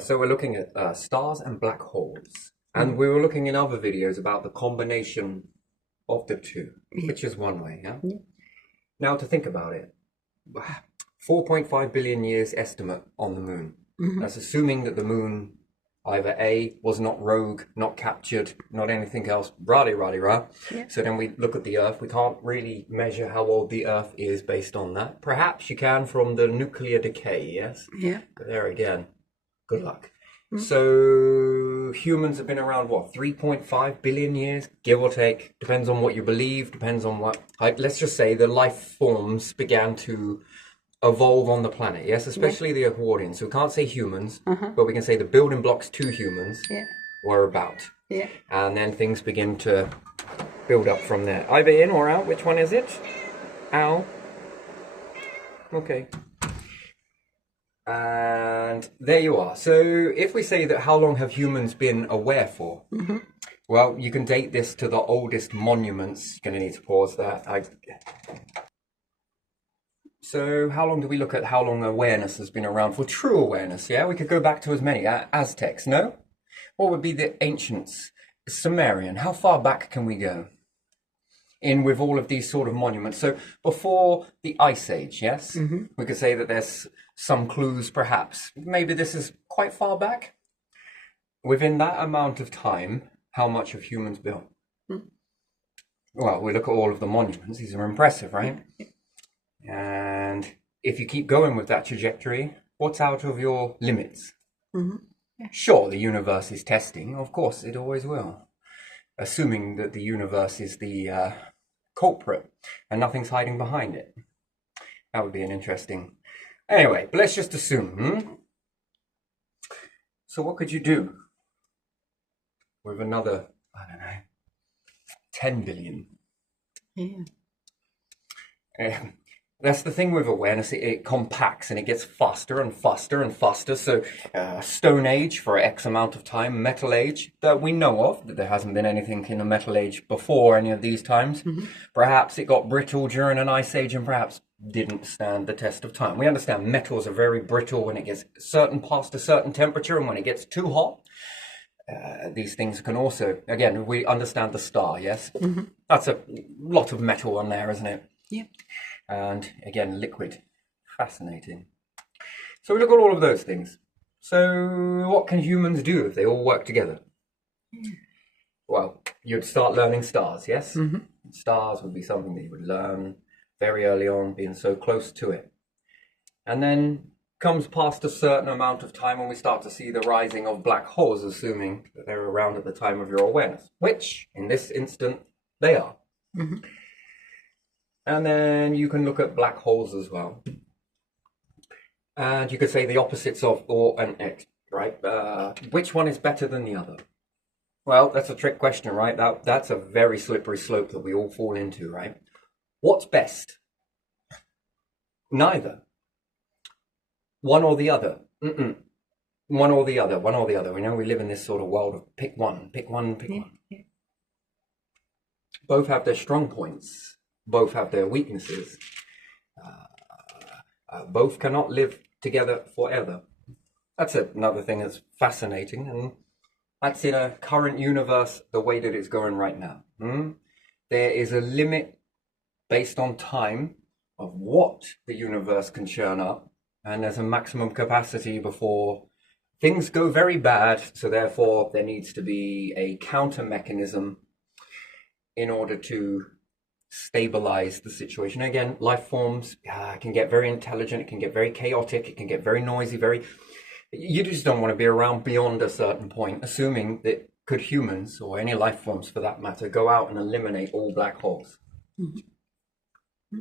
So we're looking at stars and black holes, and we were looking in other videos about the combination of the two, which is one way, yeah? Yeah. Now to think about it, 4.5 billion years estimate on the moon. That's assuming that the moon either A, was not rogue, not captured, not anything else, rah-de-rah-de-rah. Yeah. So then we look at the Earth. We can't really measure how old the Earth is based on that. Perhaps you can from the nuclear decay, yes? Yeah. But there again, good luck. So humans have been around, what, 3.5 billion years, give or take. Depends on what you believe, depends on what... let's just say the life forms began to evolve on the planet, yes? Especially the Edwardians. So we can't say humans, but we can say the building blocks to humans Yeah. were about. Yeah. And then things begin to build up from there. Either in or out, which one is it? Ow. Okay. And there you are. So if we say that how long have humans been aware for? Well, you can date this to the oldest monuments. You're going to need to pause that. So how long do we look at how long awareness has been around for true awareness? Yeah, we could go back to as many. Aztecs, no? What would be the ancients? Sumerian. How far back can we go? In with all of these sort of monuments. So before the Ice Age, yes? We could say that there's some clues perhaps. Maybe this is quite far back. Within that amount of time, how much have humans built? Well, we look at all of the monuments. These are impressive, right? And if you keep going with that trajectory, what's out of your limits? Sure, the universe is testing. Of course, it always will. Assuming that the universe is the culprit and nothing's hiding behind it. That would be an interesting... Anyway, but let's just assume. So what could you do with another, I don't know, 10 billion? Yeah. That's the thing with awareness, it compacts and it gets faster and faster and faster. So Stone Age for X amount of time, Metal Age, that we know of, that there hasn't been anything in the Metal Age before any of these times. Perhaps it got brittle during an Ice Age and perhaps didn't stand the test of time. We understand metals are very brittle when it gets past a certain temperature, and when it gets too hot, these things can also, again, we understand the star, yes? That's a lot of metal on there, isn't it? Yeah. And again, liquid. Fascinating. So we look at all of those things. So what can humans do if they all work together? Well, you'd start learning stars, yes? Stars would be something that you would learn very early on, being so close to it. And then comes past a certain amount of time when we start to see the rising of black holes, assuming that they're around at the time of your awareness, which, in this instant, they are. And then you can look at black holes as well. And you could say the opposites of O and X, right? Which one is better than the other? Well, that's a trick question, right? That's a very slippery slope that we all fall into, right? What's best? Neither. One or the other. One or the other, one or the other. We know we live in this sort of world of pick one, pick one, pick one. Both have their strong points. Both have their weaknesses. Both cannot live together forever. That's another thing that's fascinating, and that's in a current universe the way that it's going right now. There is a limit based on time of what the universe can churn up, and there's a maximum capacity before things go very bad, so therefore there needs to be a counter mechanism in order to stabilize the situation. Again, life forms can get very intelligent, it can get very chaotic, it can get very noisy, you just don't want to be around beyond a certain point, assuming that could humans, or any life forms for that matter, go out and eliminate all black holes.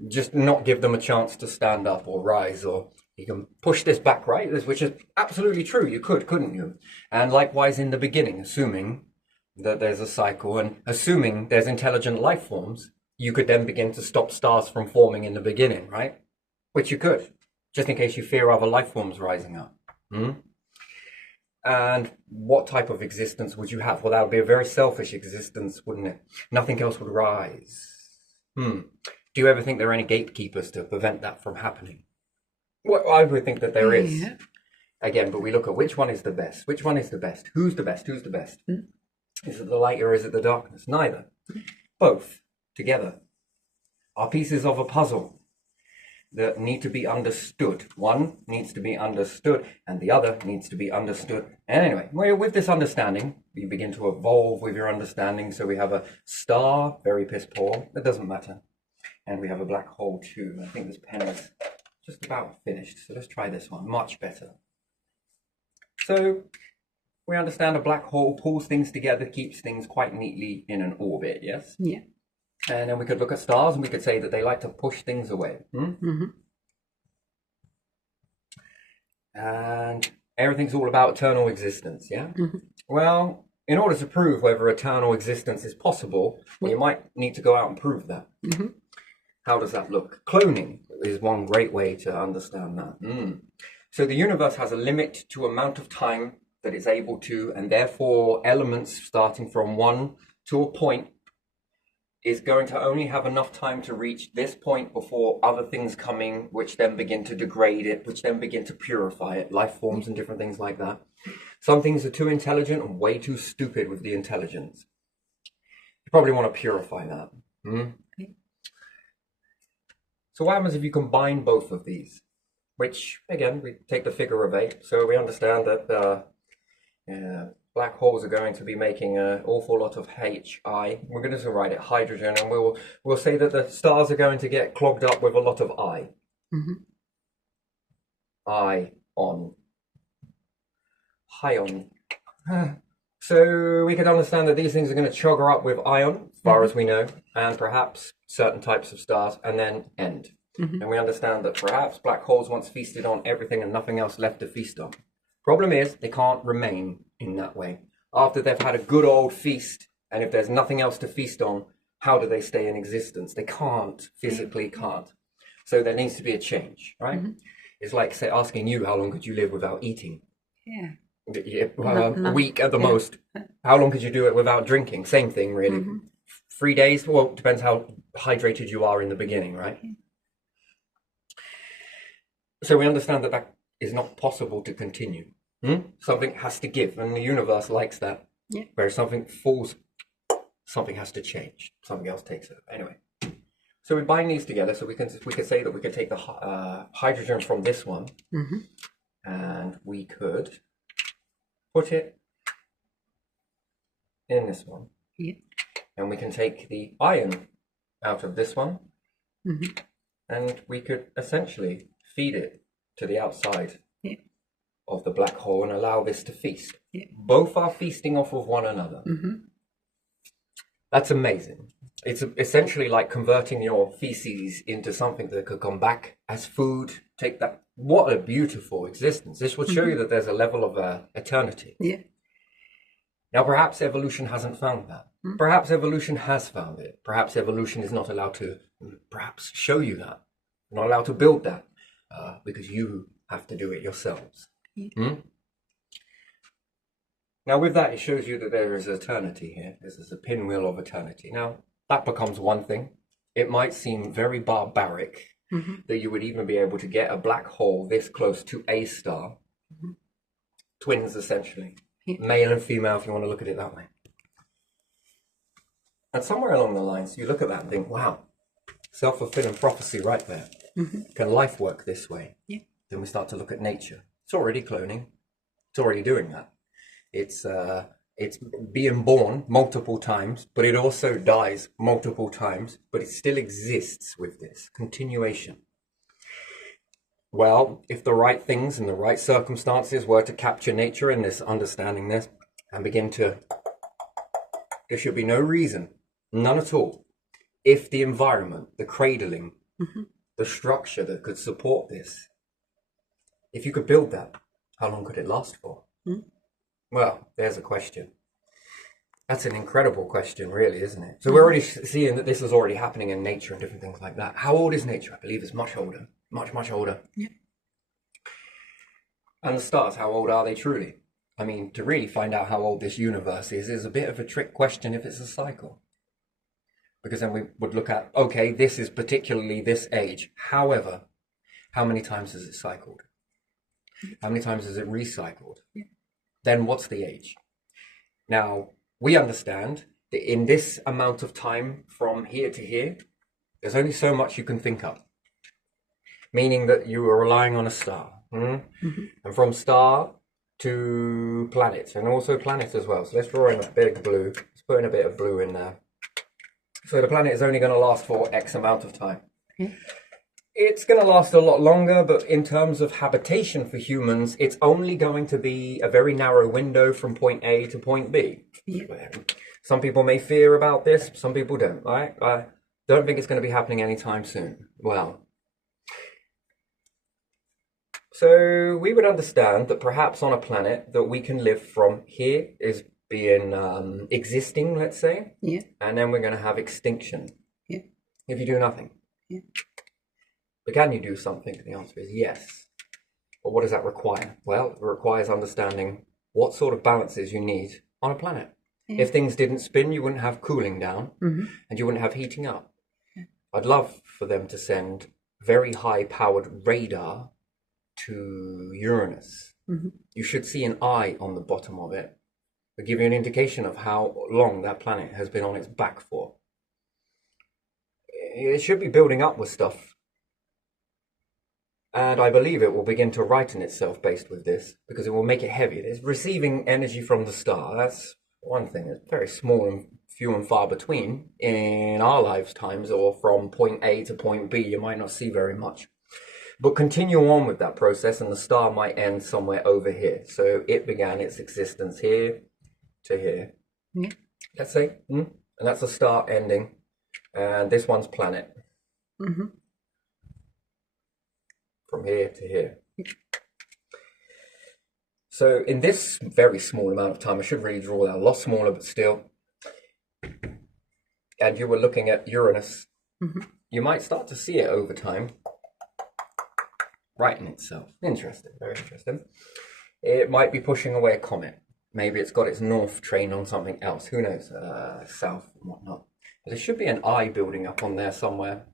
Just not give them a chance to stand up or rise, or you can push this back, right? Which is absolutely true, you could, couldn't you? And likewise in the beginning, assuming that there's a cycle, and assuming there's intelligent life forms, you could then begin to stop stars from forming in the beginning, right? Which you could, just in case you fear other life forms rising up. And what type of existence would you have? Well, that would be a very selfish existence, wouldn't it? Nothing else would rise. Do you ever think there are any gatekeepers to prevent that from happening? Well, I would think that there is. Again, but we look at which one is the best. Which one is the best? Who's the best? Who's the best? Is it the light or is it the darkness? Neither. Both together are pieces of a puzzle that need to be understood. One needs to be understood and the other needs to be understood. And anyway, with this understanding, you begin to evolve with your understanding. So we have a star, very piss poor, that doesn't matter. And we have a black hole too. I think this pen is just about finished. So let's try this one, much better. So we understand a black hole pulls things together, keeps things quite neatly in an orbit, yes? Yeah. And then we could look at stars and we could say that they like to push things away. And everything's all about eternal existence, yeah? Well, in order to prove whether eternal existence is possible, well, you might need to go out and prove that. How does that look? Cloning is one great way to understand that. So the universe has a limit to amount of time that it's able to, and therefore elements starting from one to a point is going to only have enough time to reach this point before other things come in, which then begin to degrade it, which then begin to purify it, life forms and different things like that. Some things are too intelligent and way too stupid with the intelligence. You probably want to purify that. So what happens if you combine both of these? Which, again, we take the figure of 8. So we understand that black holes are going to be making an awful lot of HI. We're going to write it hydrogen, and we'll say that the stars are going to get clogged up with a lot of I. Ion. Hyon. So we could understand that these things are going to chugger up with ion, as far as we know, and perhaps certain types of stars, and then end. And we understand that perhaps black holes once feasted on everything and nothing else left to feast on. Problem is, they can't remain in that way. After they've had a good old feast, and if there's nothing else to feast on, how do they stay in existence? They can't, physically can't. So there needs to be a change, right? It's like, say, asking you, how long could you live without eating? A week at the most. How long could you do it without drinking? Same thing, really. 3 days? Well, depends how hydrated you are in the beginning, right? So we understand that that is not possible to continue. Something has to give, and the universe likes that. Where something falls, something has to change. Something else takes it. Anyway, so we bind these together. So we can say that we could take the hydrogen from this one, and we could put it in this one, and we can take the iron out of this one, and we could essentially feed it to the outside of the black hole and allow this to feast. Both are feasting off of one another. That's amazing. It's essentially like converting your feces into something that could come back as food. Take that. What a beautiful existence. This would show you that there's a level of eternity. Now, perhaps evolution hasn't found that. Perhaps evolution has found it. Perhaps evolution is not allowed to perhaps show you that. Not allowed to build that. Because you have to do it yourselves. Now with that, it shows you that there is eternity here. This is a pinwheel of eternity. Now, that becomes one thing. It might seem very barbaric that you would even be able to get a black hole this close to a star. Twins, essentially. Male and female, if you want to look at it that way. And somewhere along the lines, you look at that and think, wow, self-fulfilling prophecy right there. Can life work this way? Then we start to look at nature. It's already cloning. It's already doing that. It's being born multiple times, but it also dies multiple times, but it still exists with this continuation. Well, if the right things and the right circumstances were to capture nature in this, understanding this, and begin to, there should be no reason, none at all, if the environment, the cradling, the structure that could support this, if you could build that, how long could it last for? Well, there's a question. That's an incredible question, really, isn't it? So we're already seeing that this is already happening in nature and different things like that. How old is nature? I believe it's much older. Much older. And the stars, how old are they truly? I mean, to really find out how old this universe is a bit of a trick question if it's a cycle. Because then we would look at, okay, this is particularly this age. However, how many times has it cycled? How many times is it recycled? Yeah. Then what's the age? Now, we understand that in this amount of time from here to here, there's only so much you can think up. Meaning that you are relying on a star. Mm-hmm. And from star to planet, and also planet as well. So let's draw in a big blue. Let's put in a bit of blue in there. So the planet is only going to last for X amount of time. Okay. It's going to last a lot longer, but in terms of habitation for humans, it's only going to be a very narrow window from point A to point B. Yeah. Some people may fear about this, some people don't, right? I don't think it's going to be happening anytime soon. Well, so we would understand that perhaps on a planet that we can live from here is being existing, let's say, Yeah. and then we're going to have extinction. Yeah. If you do nothing. Yeah. But can you do something? The answer is yes. But what does that require? Well, it requires understanding what sort of balances you need on a planet. Yeah. If things didn't spin, you wouldn't have cooling down, Mm-hmm. and you wouldn't have heating up. Yeah. I'd love for them to send very high-powered radar to Uranus. Mm-hmm. You should see an eye on the bottom of it to give you an indication of how long that planet has been on its back for. It should be building up with stuff. And I believe it will begin to righten itself based with this, because it will make it heavy. It's receiving energy from the star. That's one thing. It's very small and few and far between in our lifetimes, or from point A to point B, you might not see very much. But continue on with that process, and the star might end somewhere over here. So it began its existence here to here. Yeah. Let's say, and that's the star ending. And this one's planet. Mm-hmm. From here to here. So in this very small amount of time, I should really draw that a lot smaller, but still. And you were looking at Uranus. Mm-hmm. You might start to see it over time righten itself. Interesting, very interesting. It might be pushing away a comet. Maybe it's got its north train on something else. Who knows? South and whatnot. But there should be an eye building up on there somewhere.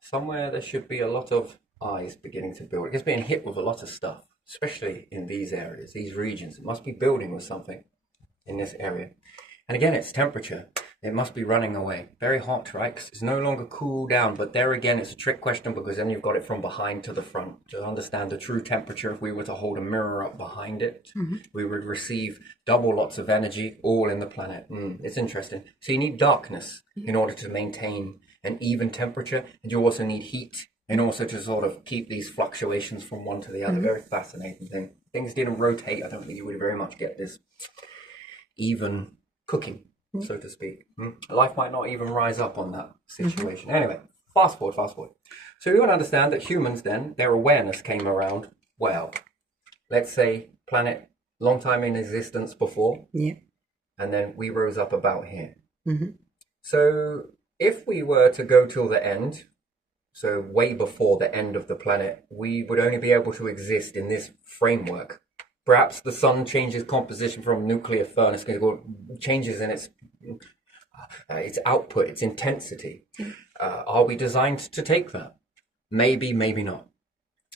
Somewhere there should be a lot of eyes beginning to build. It's being hit with a lot of stuff, especially in these areas, these regions. It must be building with something in this area. And again, it's temperature. It must be running away. Very hot, right? 'Cause it's no longer cooled down. But there again, it's a trick question, because then you've got it from behind to the front. To understand the true temperature, if we were to hold a mirror up behind it, we would receive double lots of energy all in the planet. It's interesting. So you need darkness in order to maintain an even temperature, and you also need heat and also to sort of keep these fluctuations from one to the other. Very fascinating thing. Things didn't rotate. I don't think you would very much get this even cooking, so to speak. Life might not even rise up on that situation. Anyway, fast forward. So we want to understand that humans then, their awareness came around, well, let's say planet, long time in existence before, Yeah. and then we rose up about here. Mm-hmm. So if we were to go till the end, so way before the end of the planet, we would only be able to exist in this framework. Perhaps the sun changes composition from nuclear furnace, changes in its output, its intensity. Are we designed to take that? Maybe, maybe not.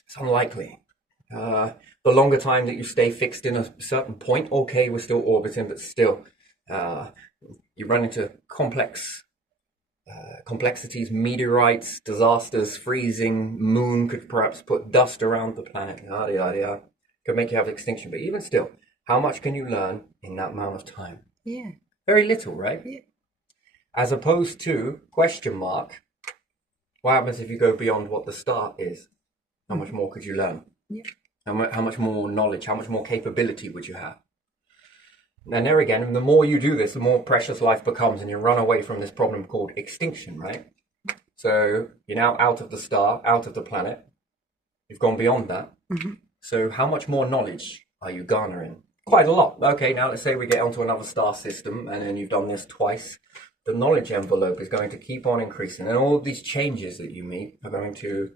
It's unlikely. The longer time that you stay fixed in a certain point, okay, we're still orbiting, but still, you run into complexities, meteorites, disasters, freezing, moon could perhaps put dust around the planet, yada, yada, yada. Could make you have extinction. But even still, how much can you learn in that amount of time? Yeah. Very little, right? Yeah. As opposed to, question mark, what happens if you go beyond what the start is? How much more could you learn? Yeah. How much more knowledge, how much more capability would you have? And there again, the more you do this, the more precious life becomes, and you run away from this problem called extinction, right? So you're now out of the star, out of the planet. You've gone beyond that. So how much more knowledge are you garnering? Quite a lot. Okay, now let's say we get onto another star system, and then you've done this twice. The knowledge envelope is going to keep on increasing, and all of these changes that you meet are going to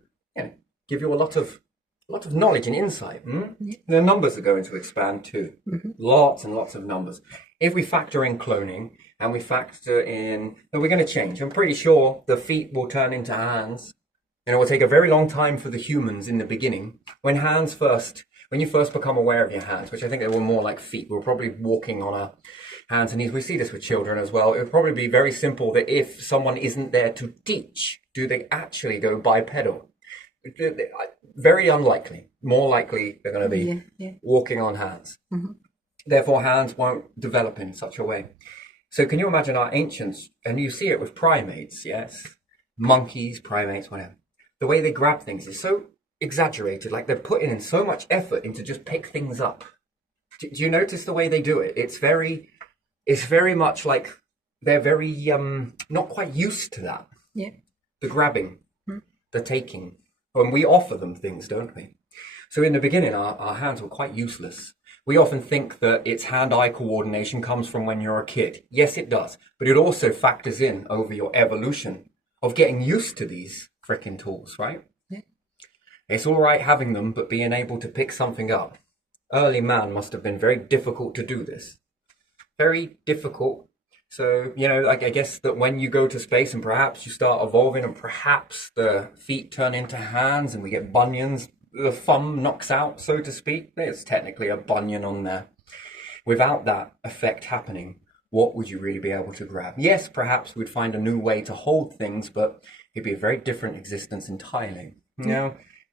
give you a lot of knowledge and insight. The numbers are going to expand too. Lots and lots of numbers. If we factor in cloning and we factor in that we're going to change, I'm pretty sure the feet will turn into hands. And it will take a very long time for the humans in the beginning, when you first become aware of your hands, which I think they were more like feet. We were probably walking on our hands and knees. We see this with children as well. It would probably be very simple that if someone isn't there to teach, do they actually go bipedal? Very unlikely. More likely they're going to be walking on hands. Mm-hmm. Therefore, hands won't develop in such a way. So can you imagine our ancients, and you see it with primates, yes? Monkeys, primates, whatever. The way they grab things is so exaggerated, like they're putting in so much effort into just pick things up. Do you notice the way they do it? It's very much like they're very not quite used to that. Yeah. The grabbing, the taking. And we offer them things, don't we? So in the beginning, our hands were quite useless. We often think that its hand-eye coordination comes from when you're a kid. Yes, it does. But it also factors in over your evolution of getting used to these frickin' tools, right? Yeah. It's all right having them, but being able to pick something up. Early man must have been very difficult to do this. Very difficult. So, I guess that when you go to space and perhaps you start evolving and perhaps the feet turn into hands and we get bunions, the thumb knocks out, so to speak. There's technically a bunion on there. Without that effect happening, what would you really be able to grab? Yes, perhaps we'd find a new way to hold things, but it'd be a very different existence entirely.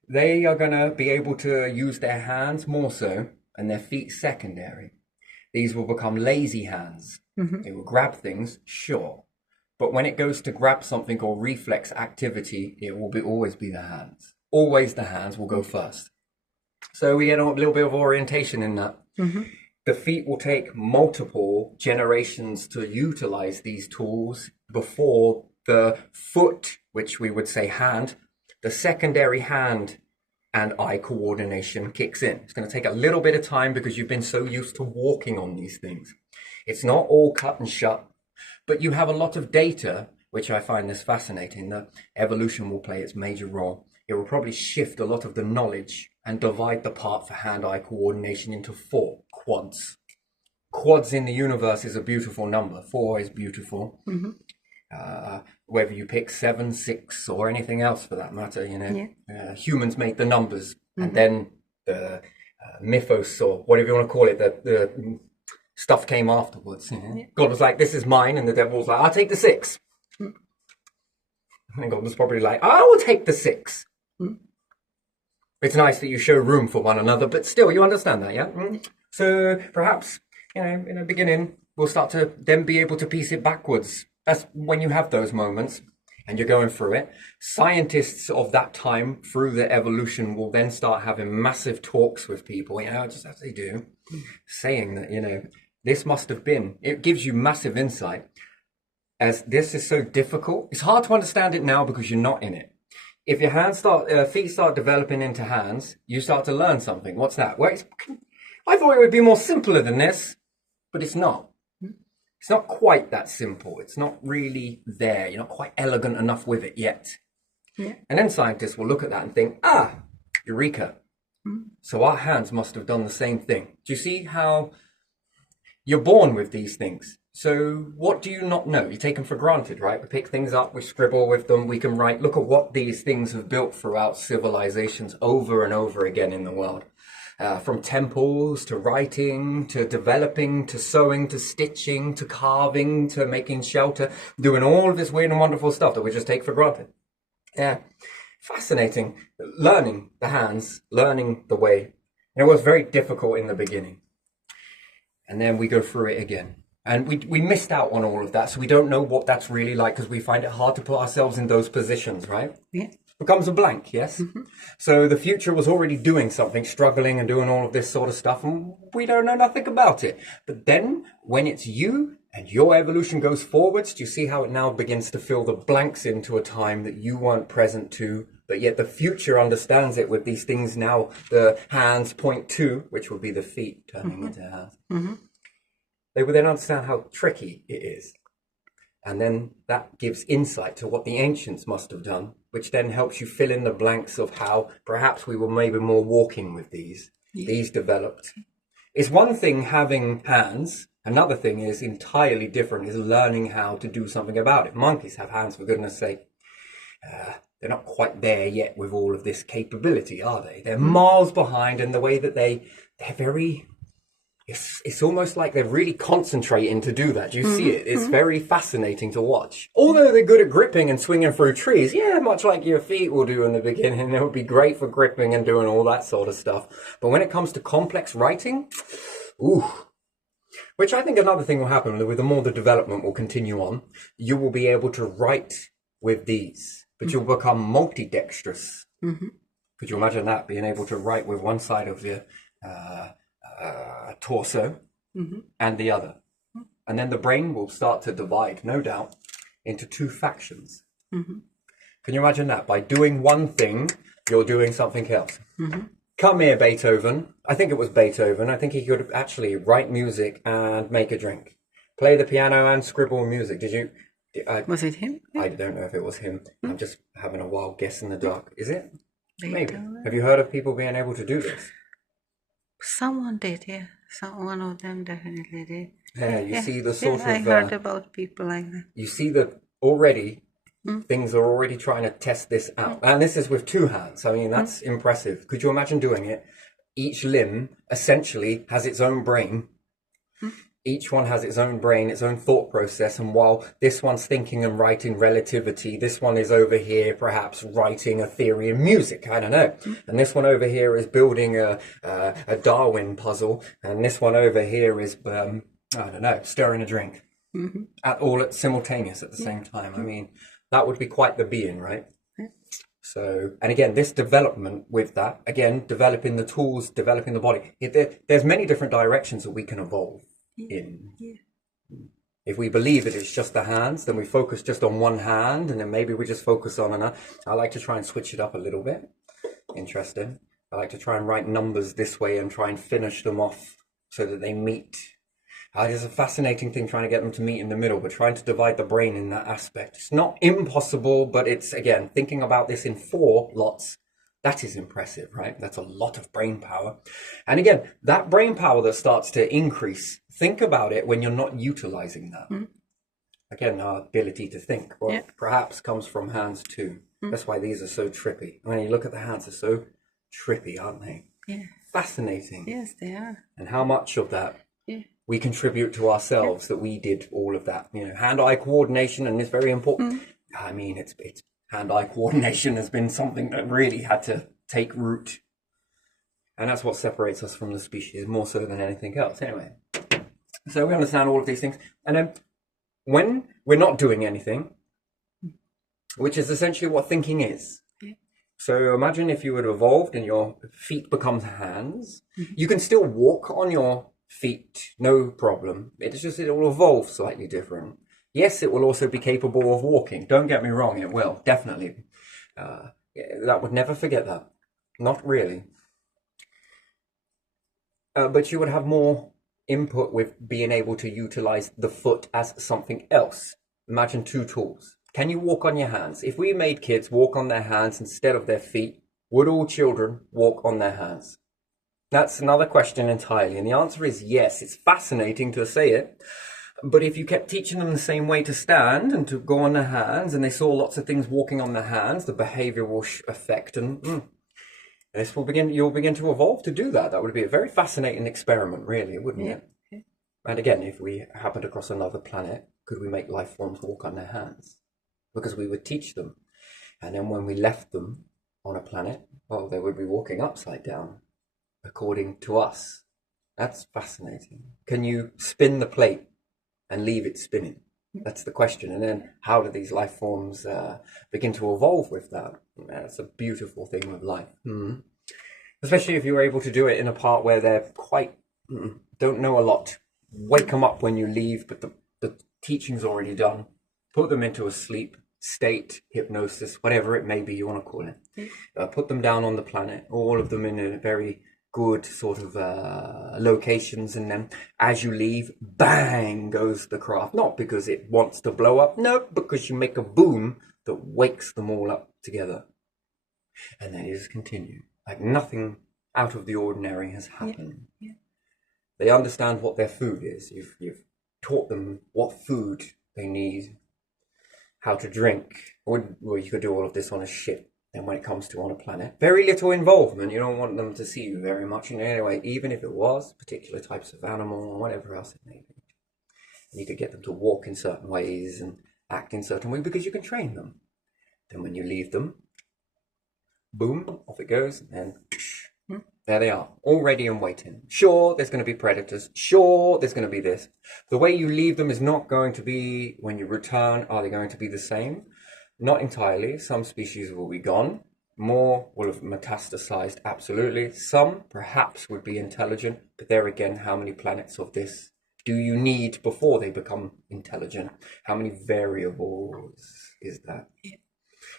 They are going to be able to use their hands more so and their feet secondary. These will become lazy hands. Mm-hmm. They will grab things, sure. But when it goes to grab something or reflex activity, it will always be the hands. Always the hands will go first. So we get a little bit of orientation in that. Mm-hmm. The feet will take multiple generations to utilize these tools before the foot, which we would say hand, the secondary hand and eye coordination kicks in. It's going to take a little bit of time because you've been so used to walking on these things. It's not all cut and shut, but you have a lot of data, which I find this fascinating, that evolution will play its major role. It will probably shift a lot of the knowledge and divide the part for hand-eye coordination into 4 quads. Quads in the universe is a beautiful number. 4 is beautiful. Mm-hmm. Whether you pick 7, 6, or anything else for that matter, humans make the numbers, mm-hmm. and then the mythos, or whatever you want to call it, the stuff came afterwards. Yeah. God was like, "This is mine," and the devil was like, "I'll take the 6." Mm-hmm. And God was probably like, "I will take the 6." Mm-hmm. It's nice that you show room for one another, but still, you understand that, yeah? Mm-hmm. So perhaps, in the beginning, we'll start to then be able to piece it backwards. That's when you have those moments and you're going through it. Scientists of that time through the evolution will then start having massive talks with people, just as they do, saying that, this must have been, it gives you massive insight, as this is so difficult. It's hard to understand it now because you're not in it. If your feet start developing into hands, you start to learn something. What's that? Well, I thought it would be more simpler than this, but it's not. It's not quite that simple. It's not really there. You're not quite elegant enough with it yet. Yeah. And then scientists will look at that and think, eureka. Mm. So our hands must have done the same thing. Do you see how you're born with these things? So what do you not know? You take them for granted, right? We pick things up, we scribble with them, we can write. Look at what these things have built throughout civilizations over and over again in the world. From temples to writing to developing to sewing to stitching to carving to making shelter, doing all of this weird and wonderful stuff that we just take for granted. Yeah, fascinating. Learning the hands, learning the way. It was very difficult in the beginning. And then we go through it again. And we missed out on all of that, so we don't know what that's really like because we find it hard to put ourselves in those positions, right? Yeah. Becomes a blank, yes? Mm-hmm. So the future was already doing something, struggling and doing all of this sort of stuff, and we don't know nothing about it. But then, when it's you and your evolution goes forwards, do you see how it now begins to fill the blanks into a time that you weren't present to, but yet the future understands it with these things now, the hands point to, which will be the feet turning into hands. Mm-hmm. They will then understand how tricky it is. And then that gives insight to what the ancients must have done, which then helps you fill in the blanks of how perhaps we were maybe more walking with these. Yeah. These developed. It's one thing having hands. Another thing is entirely different, is learning how to do something about it. Monkeys have hands, for goodness sake. they're not quite there yet with all of this capability, are they? They're miles behind, and the way that they're very, it's almost like they're really concentrating to do that. Do you see it? It's very fascinating to watch. Although they're good at gripping and swinging through trees, yeah, much like your feet will do in the beginning. It would be great for gripping and doing all that sort of stuff. But when it comes to complex writing, ooh. Which I think another thing will happen, with the more the development will continue on, you will be able to write with these, but you'll become multi-dexterous. Could you imagine that, being able to write with one side of your torso and the other? And then the brain will start to divide, no doubt, into two factions. Can you imagine that? By doing one thing, you're doing something else. Come here, Beethoven. I think it was Beethoven. I think he could actually write music and make a drink. Play the piano and scribble music. Did you? Was it him? I don't know if it was him. I'm just having a wild guess in the dark. Is it? Maybe. Beethoven? Have you heard of people being able to do this? Someone did, yeah. One of them definitely did. Yeah, you see the sort I of... heard about people like that. You see that already... Things are already trying to test this out. And this is with two hands. I mean, that's impressive. Could you imagine doing it? Each limb essentially has its own brain. Each one has its own brain, its own thought process. And while this one's thinking and writing relativity, this one is over here perhaps writing a theory in music. I don't know. And this one over here is building a Darwin puzzle. And this one over here is, I don't know, stirring a drink. All simultaneous at the same time. I mean... That would be quite the being, right? So, and again, this development with that, again, developing the tools, developing the body. There's many different directions that we can evolve in. If we believe that it's just the hands, then we focus just on one hand, and then maybe we just focus on another. I like to try and switch it up a little bit. Interesting. I like to try and write numbers this way and try and finish them off so that they meet. It's a fascinating thing trying to get them to meet in the middle, but trying to divide the brain in that aspect. It's not impossible, but it's, again, thinking about this in 4 lots, that is impressive, right? That's a lot of brain power. And again, that brain power that starts to increase, think about it when you're not utilizing that. Again, our ability to think, perhaps comes from hands too. That's why these are so trippy. When you look at the hands, they're so trippy, aren't they? Yeah. Fascinating. Yes, they are. And how much of that we contribute to ourselves, that we did all of that, hand-eye coordination, and it's very important. I mean, it's hand-eye coordination has been something that really had to take root, and that's what separates us from the species more so than anything else. Anyway, so we understand all of these things, and then when we're not doing anything, which is essentially what thinking is. So imagine if you had evolved and your feet become hands. You can still walk on your feet, no problem. It's just it will evolve slightly different. Yes, it will also be capable of walking. Don't get me wrong, it will, definitely. That would never forget that. Not really. But you would have more input with being able to utilize the foot as something else. Imagine 2 tools. Can you walk on your hands? If we made kids walk on their hands instead of their feet, would all children walk on their hands? That's another question entirely, and the answer is yes. It's fascinating to say it, but if you kept teaching them the same way to stand and to go on their hands, and they saw lots of things walking on their hands, the behavior will affect, and this will you'll begin to evolve to do that. That would be a very fascinating experiment, really, wouldn't it? And again, if we happened across another planet, could we make life forms walk on their hands? Because we would teach them, and then when we left them on a planet, well, they would be walking upside down. According to us. That's fascinating. Can you spin the plate and leave it spinning? That's the question. And then how do these life forms begin to evolve with that? That's a beautiful thing with life. Especially if you're able to do it in a part where they're quite, don't know a lot. Wake them up when you leave, but the teaching's already done. Put them into a sleep state, hypnosis, whatever it may be you want to call it. Put them down on the planet, all of them in a very good sort of locations, and then as you leave, bang goes the craft. Not because it wants to blow up, no, because you make a boom that wakes them all up together. And then you just continue. Like nothing out of the ordinary has happened. They understand what their food is. You've taught them what food they need. how to drink. Well, you could do all of this on a ship. Then when it comes to on a planet, very little involvement. You don't want them to see you very much in any way, even if it was particular types of animal or whatever else it may be. And you could get them to walk in certain ways and act in certain ways because you can train them. Then when you leave them, boom, off it goes, and there they are, all ready and waiting. Sure, there's going to be predators. Sure, there's going to be this. The way you leave them is not going to be, when you return, are they going to be the same? Not entirely. Some species will be gone. More will have metastasized, absolutely. Some perhaps would be intelligent, but there again, how many planets of this do you need before they become intelligent? How many variables is that? Yeah.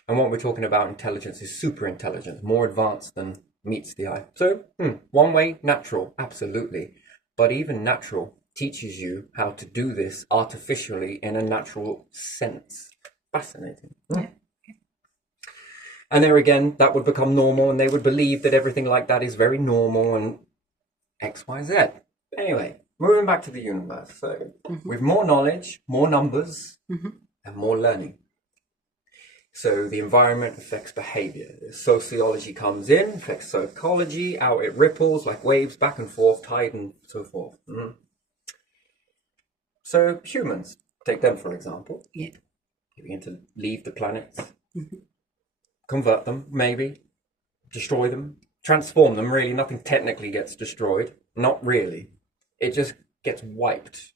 And what we're talking about, intelligence, is super intelligence, more advanced than meets the eye. So, one way, natural, absolutely. But even natural teaches you how to do this artificially in a natural sense. Fascinating. Yeah. And there again, that would become normal, and they would believe that everything like that is very normal and X, Y, Z. Anyway, moving back to the universe. So, with more knowledge, more numbers, and more learning. So the environment affects behavior. Sociology comes in, affects psychology, out it ripples like waves, back and forth, tide and so forth. So humans, take them for example. Yeah. You begin to leave the planets, convert them, maybe, destroy them, transform them. Really, nothing technically gets destroyed. Not really. It just gets wiped.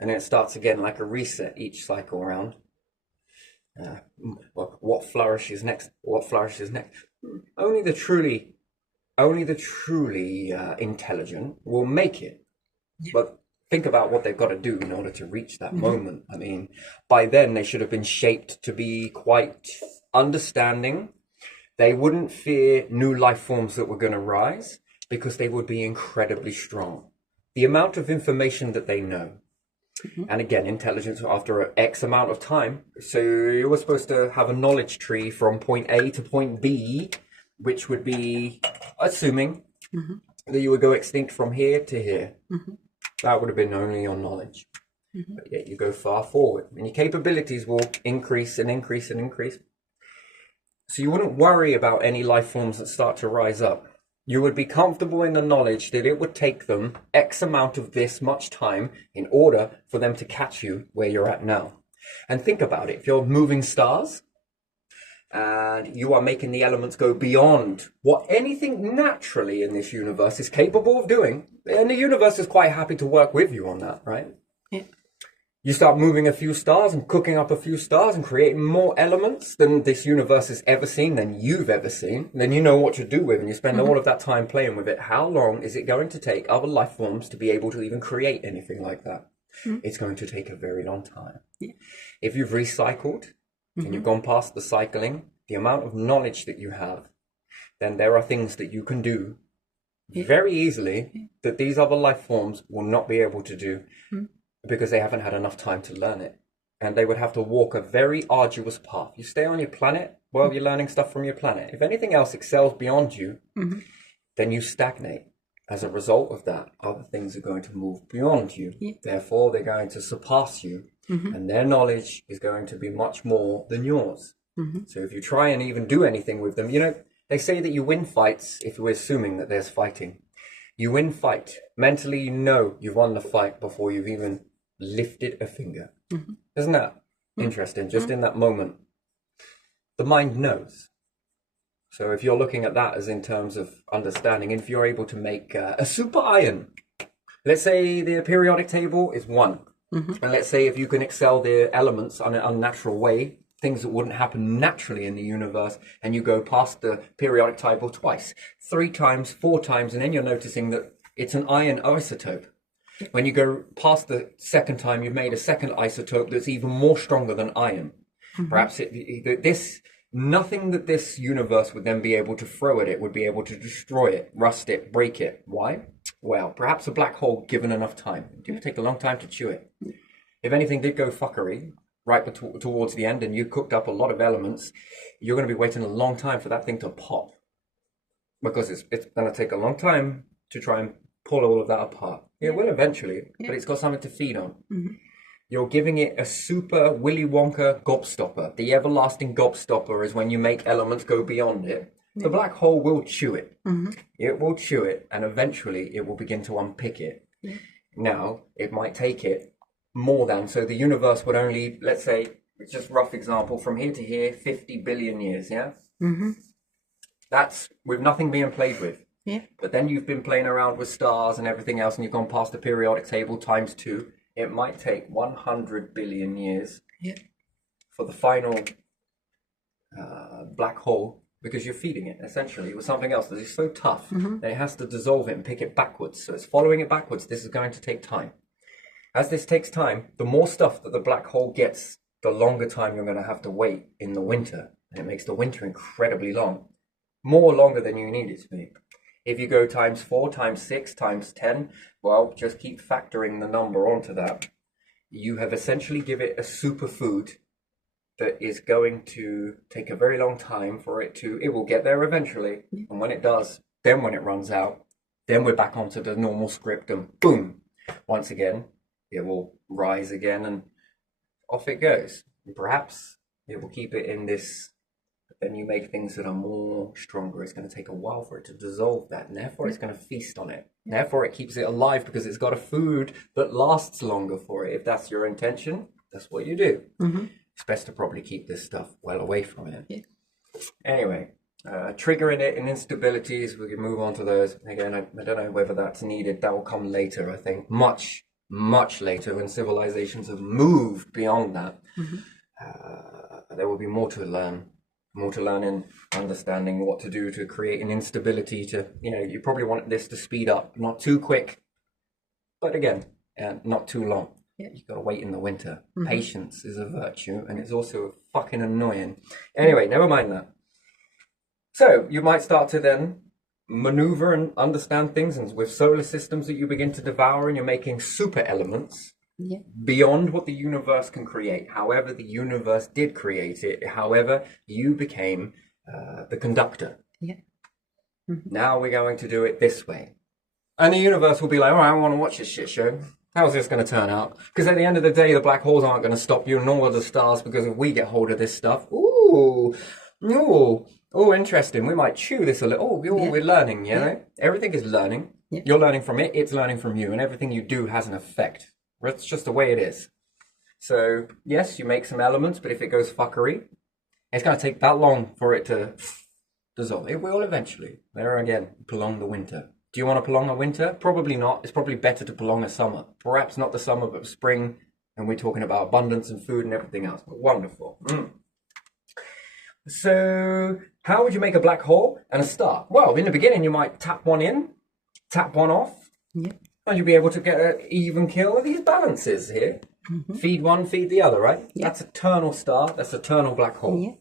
And then it starts again like a reset each cycle around. What flourishes next? What flourishes next? Only the truly intelligent will make it. Yeah. But think about what they've got to do in order to reach that moment. I mean, by then they should have been shaped to be quite understanding. They wouldn't fear new life forms that were going to rise because they would be incredibly strong. The amount of information that they know. And again, intelligence after X amount of time. So you were supposed to have a knowledge tree from point A to point B, which would be assuming that you would go extinct from here to here. That would have been only your knowledge. But yet you go far forward and your capabilities will increase and increase and increase. So you wouldn't worry about any life forms that start to rise up. You would be comfortable in the knowledge that it would take them X amount of this much time in order for them to catch you where you're at now. And think about it. If you're moving stars and you are making the elements go beyond what anything naturally in this universe is capable of doing, and the universe is quite happy to work with you on that, right? Yeah. You start moving a few stars and cooking up a few stars and creating more elements than this universe has ever seen, than you've ever seen. Then you know what to do with, and you spend all of that time playing with it. How long is it going to take other life forms to be able to even create anything like that? It's going to take a very long time. Yeah. If you've recycled and you've gone past the cycling, the amount of knowledge that you have, then there are things that you can do very easily that these other life forms will not be able to do. Because they haven't had enough time to learn it. And they would have to walk a very arduous path. You stay on your planet, well, you're learning stuff from your planet. If anything else excels beyond you, then you stagnate. As a result of that, other things are going to move beyond you. Yeah. Therefore, they're going to surpass you. And their knowledge is going to be much more than yours. So if you try and even do anything with them, you know, they say that you win fights if we're assuming that there's fighting. You win fight. Mentally, you know you've won the fight before you've even lifted a finger. Isn't that interesting? Just in that moment, the mind knows. So if you're looking at that as in terms of understanding, if you're able to make a super iron, let's say the periodic table is 1. And let's say if you can excel the elements in an unnatural way, things that wouldn't happen naturally in the universe, and you go past the periodic table twice, 3 times, 4 times, and then you're noticing that it's an iron isotope. When you go past the second time, you've made a second isotope that's even more stronger than iron. Perhaps nothing that this universe would then be able to throw at it would be able to destroy it, rust it, break it. Why? Well, perhaps a black hole given enough time. It would take a long time to chew it. If anything did go fuckery right towards the end and you cooked up a lot of elements, you're going to be waiting a long time for that thing to pop. Because it's going to take a long time to try and pull all of that apart. It will eventually, but it's got something to feed on. You're giving it a super Willy Wonka gobstopper. The everlasting gobstopper is when you make elements go beyond it. The black hole will chew it. It will chew it, and eventually it will begin to unpick it. Now, it might take it more than, so the universe would only, let's say, just rough example, from here to here, 50 billion years, yeah? That's with nothing being played with. Yeah. But then you've been playing around with stars and everything else, and you've gone past the periodic table times 2. It might take 100 billion years for the final black hole, because you're feeding it essentially with something else that is so tough that it has to dissolve it and pick it backwards. So it's following it backwards. This is going to take time. As this takes time, the more stuff that the black hole gets, the longer time you're going to have to wait in the winter. And it makes the winter incredibly long. More longer than you need it to be. If you go times 4, times 6, times 10, well, just keep factoring the number onto that. You have essentially given it a superfood that is going to take a very long time for it to, it will get there eventually. And when it does, then when it runs out, then we're back onto the normal script and boom, once again, it will rise again and off it goes. And perhaps it will keep it in this, then you make things that are more stronger. It's going to take a while for it to dissolve that, and therefore it's going to feast on it. And therefore it keeps it alive because it's got a food that lasts longer for it. If that's your intention, that's what you do. It's best to probably keep this stuff well away from it. Anyway, triggering it in instabilities, we can move on to those. Again, I don't know whether that's needed. That will come later, I think. Much later, when civilizations have moved beyond that. There will be more to learn. More to learn in understanding what to do to create an instability to, you probably want this to speed up, not too quick, but again, not too long. You've got to wait in the winter. Patience is a virtue, and it's also fucking annoying. Anyway, never mind that. So you might start to then maneuver and understand things, and with solar systems that you begin to devour, and you're making super elements beyond what the universe can create. However, the universe did create it. However, you became the conductor. Now we're going to do it this way. And the universe will be like, all right, I want to watch this shit show. How's this going to turn out? Because at the end of the day, the black holes aren't going to stop you, nor will the stars, because if we get hold of this stuff, interesting. We might chew this a little. We're learning, you know? Everything is learning. You're learning from it, it's learning from you, and everything you do has an effect. It's just the way it is. So, yes, you make some elements, but if it goes fuckery, it's going to take that long for it to dissolve. It will eventually. There again, prolong the winter. Do you want to prolong a winter? Probably not. It's probably better to prolong a summer. Perhaps not the summer, but spring. And we're talking about abundance and food and everything else. Wonderful. So how would you make a black hole and a star? Well, in the beginning, you might tap one in, tap one off. And you'll be able to get an even kill of these balances here. Feed one, feed the other, right? That's eternal star. That's eternal black hole.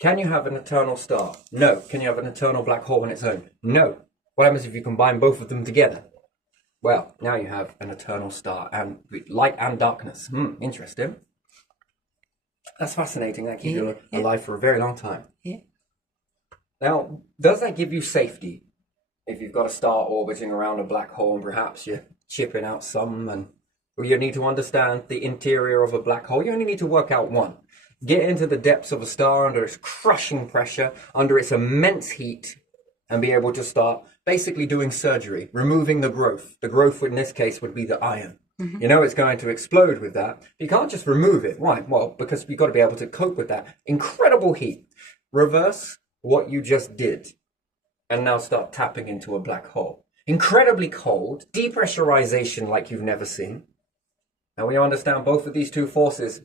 Can you have an eternal star? No. Can you have an eternal black hole on its own? No. What happens if you combine both of them together? Well, now you have an eternal star and light and darkness. Interesting. That's fascinating. That keeps you alive for a very long time. Now, does that give you safety? If you've got a star orbiting around a black hole and perhaps you're chipping out some, and you need to understand the interior of a black hole, you only need to work out one. Get into the depths of a star under its crushing pressure, under its immense heat, and be able to start basically doing surgery, removing the growth. The growth in this case would be the iron. You know it's going to explode with that. You can't just remove it. Why? Well, because you've got to be able to cope with that incredible heat. Reverse what you just did and now start tapping into a black hole. Incredibly cold, depressurization like you've never seen. Now we understand both of these two forces.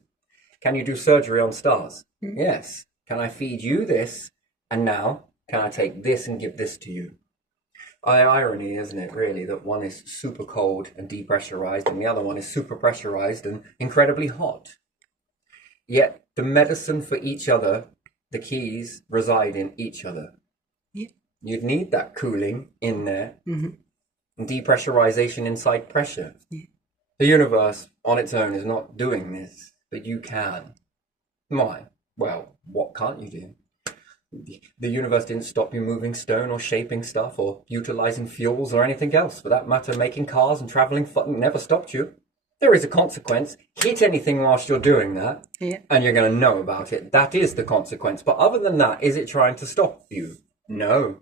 Can you do surgery on stars? Yes. Can I feed you this? And now, can I take this and give this to you? Irony, isn't it, really, that one is super cold and depressurized and the other one is super pressurized and incredibly hot. Yet the medicine for each other, the keys reside in each other. You'd need that cooling in there and depressurization inside pressure. The universe on its own is not doing this, but you can. Why? Well, what can't you do? The universe didn't stop you moving stone or shaping stuff or utilizing fuels or anything else. For that matter, making cars and traveling never stopped you. There is a consequence. Hit anything whilst you're doing that, Yeah. and you're going to know about it. That is the consequence. But other than that, is it trying to stop you? No.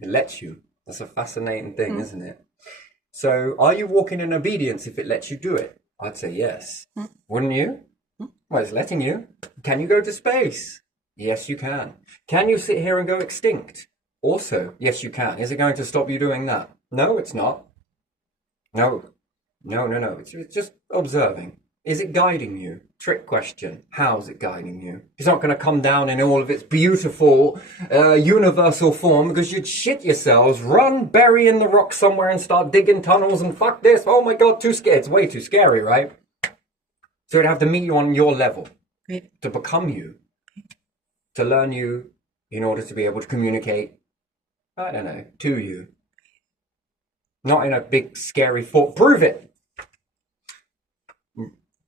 It lets you. That's a fascinating thing, isn't it? So, are you walking in obedience if it lets you do it? I'd say yes. Wouldn't you? Well, it's letting you. Can you go to space? Yes, you can. Can you sit here and go extinct? Also, yes, you can. Is it going to stop you doing that? No, it's not. No. No. It's just observing. Is it guiding you? Trick question. How's it guiding you? It's not going to come down in all of its beautiful, universal form because you'd shit yourselves, run, bury in the rock somewhere and start digging tunnels and fuck this. Oh my God, too scared. It's way too scary, right? So it'd have to meet you on your level Yeah. to become you, to learn you in order to be able to communicate, I don't know, to you. Not in a big, scary thought. Prove it.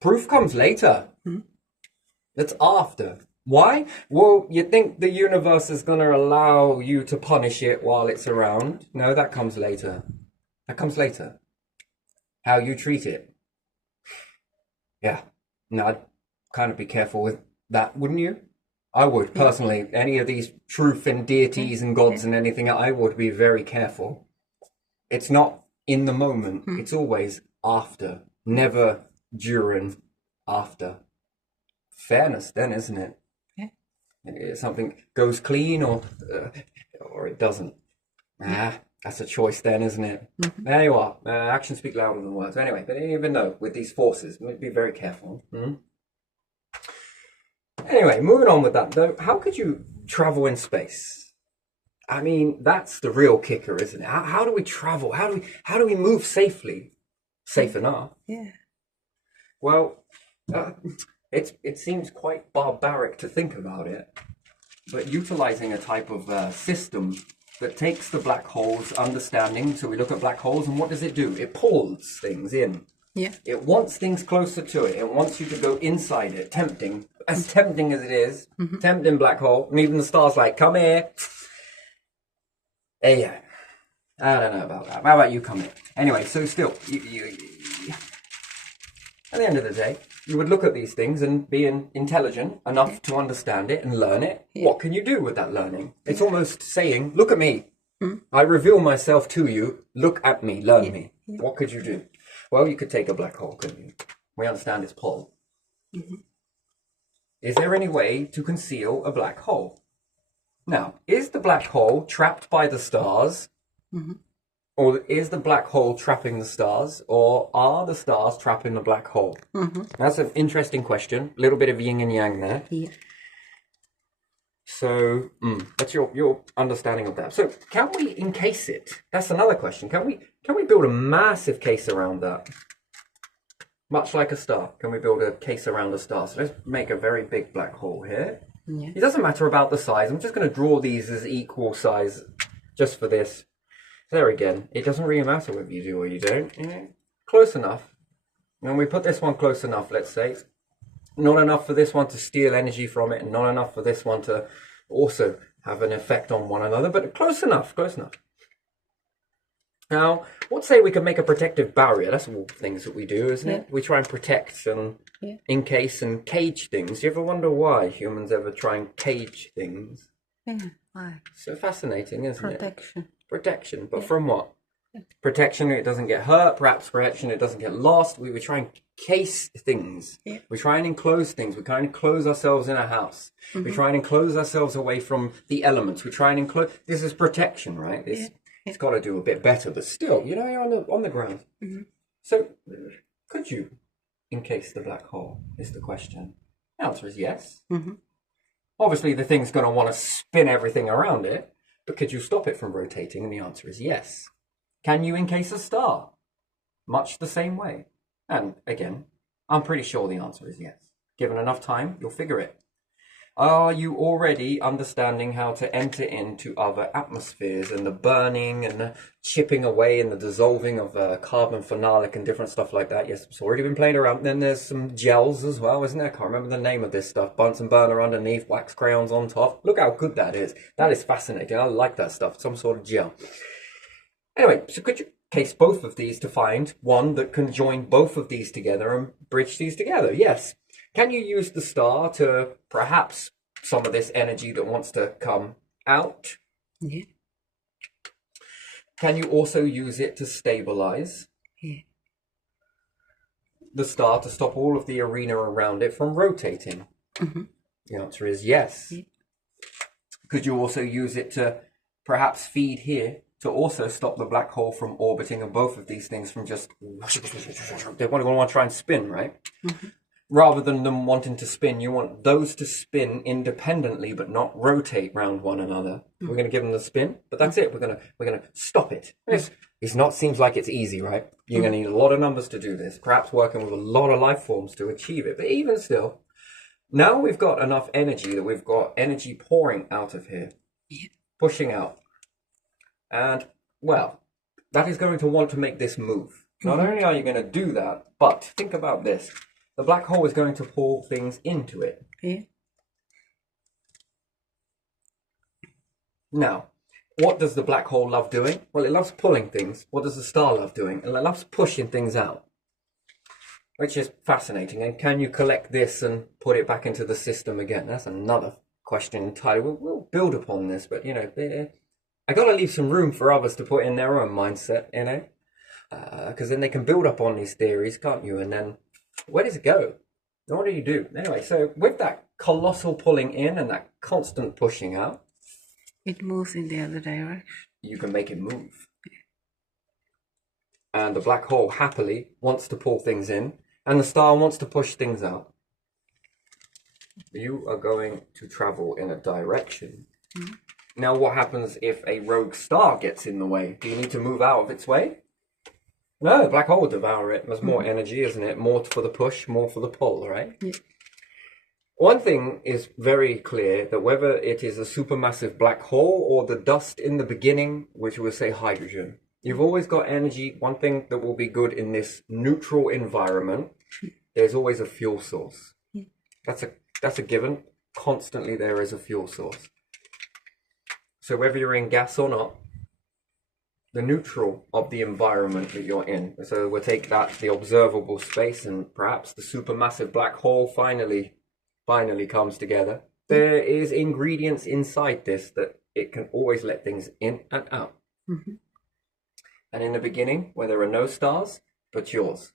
Proof comes later. It's after. Why? Well, you think the universe is going to allow you to punish it while it's around? No, that comes later. That comes later. How you treat it. Yeah. No, I'd kind of be careful with that, wouldn't you? I would, personally. Any of these truth and deities and gods and anything, I would be very careful. It's not in the moment. It's always after. Never during, after. Fairness then, isn't it? Yeah. Something goes clean or it doesn't. That's a choice then, isn't it? There you are. Actions speak louder than words. Anyway, but even though with these forces, be very careful. Anyway, moving on with that though, how could you travel in space? I mean, that's the real kicker, isn't it? How do we travel? How do we move safely? Safe enough. Yeah. Well, it seems quite barbaric to think about it, but utilizing a type of system that takes the black hole's understanding. So we look at black holes, and what does it do? It pulls things in. Yeah. It wants things closer to it. It wants you to go inside it. Tempting. As tempting as it is. Tempting black hole. And even the stars like, come here. Yeah. I don't know about that. How about you come here? Anyway, so still, you at the end of the day, you would look at these things and be intelligent enough to understand it and learn it. Yeah. What can you do with that learning? It's almost saying, look at me. I reveal myself to you. Look at me. Learn me. What could you do? Well, you could take a black hole, couldn't you? We understand its pull. Is there any way to conceal a black hole? Now, is the black hole trapped by the stars? Or is the black hole trapping the stars? Or are the stars trapping the black hole? That's an interesting question. A little bit of yin and yang there. Yeah. So, that's your understanding of that. So, can we encase it? That's another question. Can we build a massive case around that? Much like a star. Can we build a case around a star? So let's make a very big black hole here. Yeah. It doesn't matter about the size. I'm just going to draw these as equal size just for this. There again, it doesn't really matter whether you do or you don't. Close enough. When we put this one close enough, let's say, not enough for this one to steal energy from it, and not enough for this one to also have an effect on one another, but close enough, close enough. Now, let's say we can make a protective barrier. That's all things that we do, isn't it? We try and protect and encase and cage things. You ever wonder why humans ever try and cage things? Yeah. Why? So fascinating, isn't it? Protection. Protection, but from what? Protection, it doesn't get hurt. Perhaps protection, it doesn't get lost. We try and case things. Yeah. We try and enclose things. We try and enclose ourselves in a house. We try and enclose ourselves away from the elements. We try and enclose. This is protection, right? It's got to do a bit better, but still, you're on the ground. So, could you encase the black hole? Is the question. The answer is yes. Obviously, the thing's going to want to spin everything around it, but could you stop it from rotating? And the answer is yes. Can you encase a star? Much the same way. And again, I'm pretty sure the answer is yes. Given enough time, you'll figure it. Are you already understanding how to enter into other atmospheres and the burning and the chipping away and the dissolving of carbon phenolic and different stuff like that? Yes, it's already been playing around. Then there's some gels as well, isn't there? I can't remember the name of this stuff. Bunsen burner underneath, wax crayons on top. Look how good that is. That is fascinating. I like that stuff. Some sort of gel. Anyway, so case both of these to find one that can join both of these together and bridge these together. Yes. Can you use the star to perhaps some of this energy that wants to come out? Yeah. Can you also use it to stabilize Yeah. the star to stop all of the arena around it from rotating? Mm-hmm. The answer is yes. Yeah. Could you also use it to perhaps feed here to also stop the black hole from orbiting, and both of these things from just they want to try and spin, right? Mm-hmm. Rather than them wanting to spin, you want those to spin independently but not rotate round one another. We're going to give them the spin, but that's it. We're going to stop it. It's not seems like it's easy, right? You're going to need a lot of numbers to do this. Perhaps working with a lot of life forms to achieve it. But even still, now we've got enough energy that we've got energy pouring out of here, pushing out. And, well, that is going to want to make this move. Not only are you going to do that, but think about this. The black hole is going to pull things into it. Yeah. Now, what does the black hole love doing? Well, it loves pulling things. What does the star love doing? It loves pushing things out, which is fascinating. And can you collect this and put it back into the system again? That's another question entirely. We'll build upon this, but, you know, I got to leave some room for others to put in their own mindset, you know, because then they can build up on these theories, can't you? And then where does it go? And what do you do? Anyway, so with that colossal pulling in and that constant pushing out, It moves in the other direction. you can make it move. And the black hole happily wants to pull things in, and the star wants to push things out. You are going to travel in a direction. Mm-hmm. Now, what happens if a rogue star gets in the way? Do you need to move out of its way? No, the black hole will devour it. There's more energy, isn't it? More for the push, more for the pull, right? Yeah. One thing is very clear, that whether it is a supermassive black hole or the dust in the beginning, which we'll say hydrogen, you've always got energy. One thing that will be good in this neutral environment, there's always a fuel source. That's a given. Constantly there is a fuel source. So whether you're in gas or not, the neutral of the environment that you're in. So we'll take that, the observable space, and perhaps the supermassive black hole finally comes together. There is ingredients inside this that it can always let things in and out. Mm-hmm. And in the beginning, where there are no stars, but yours.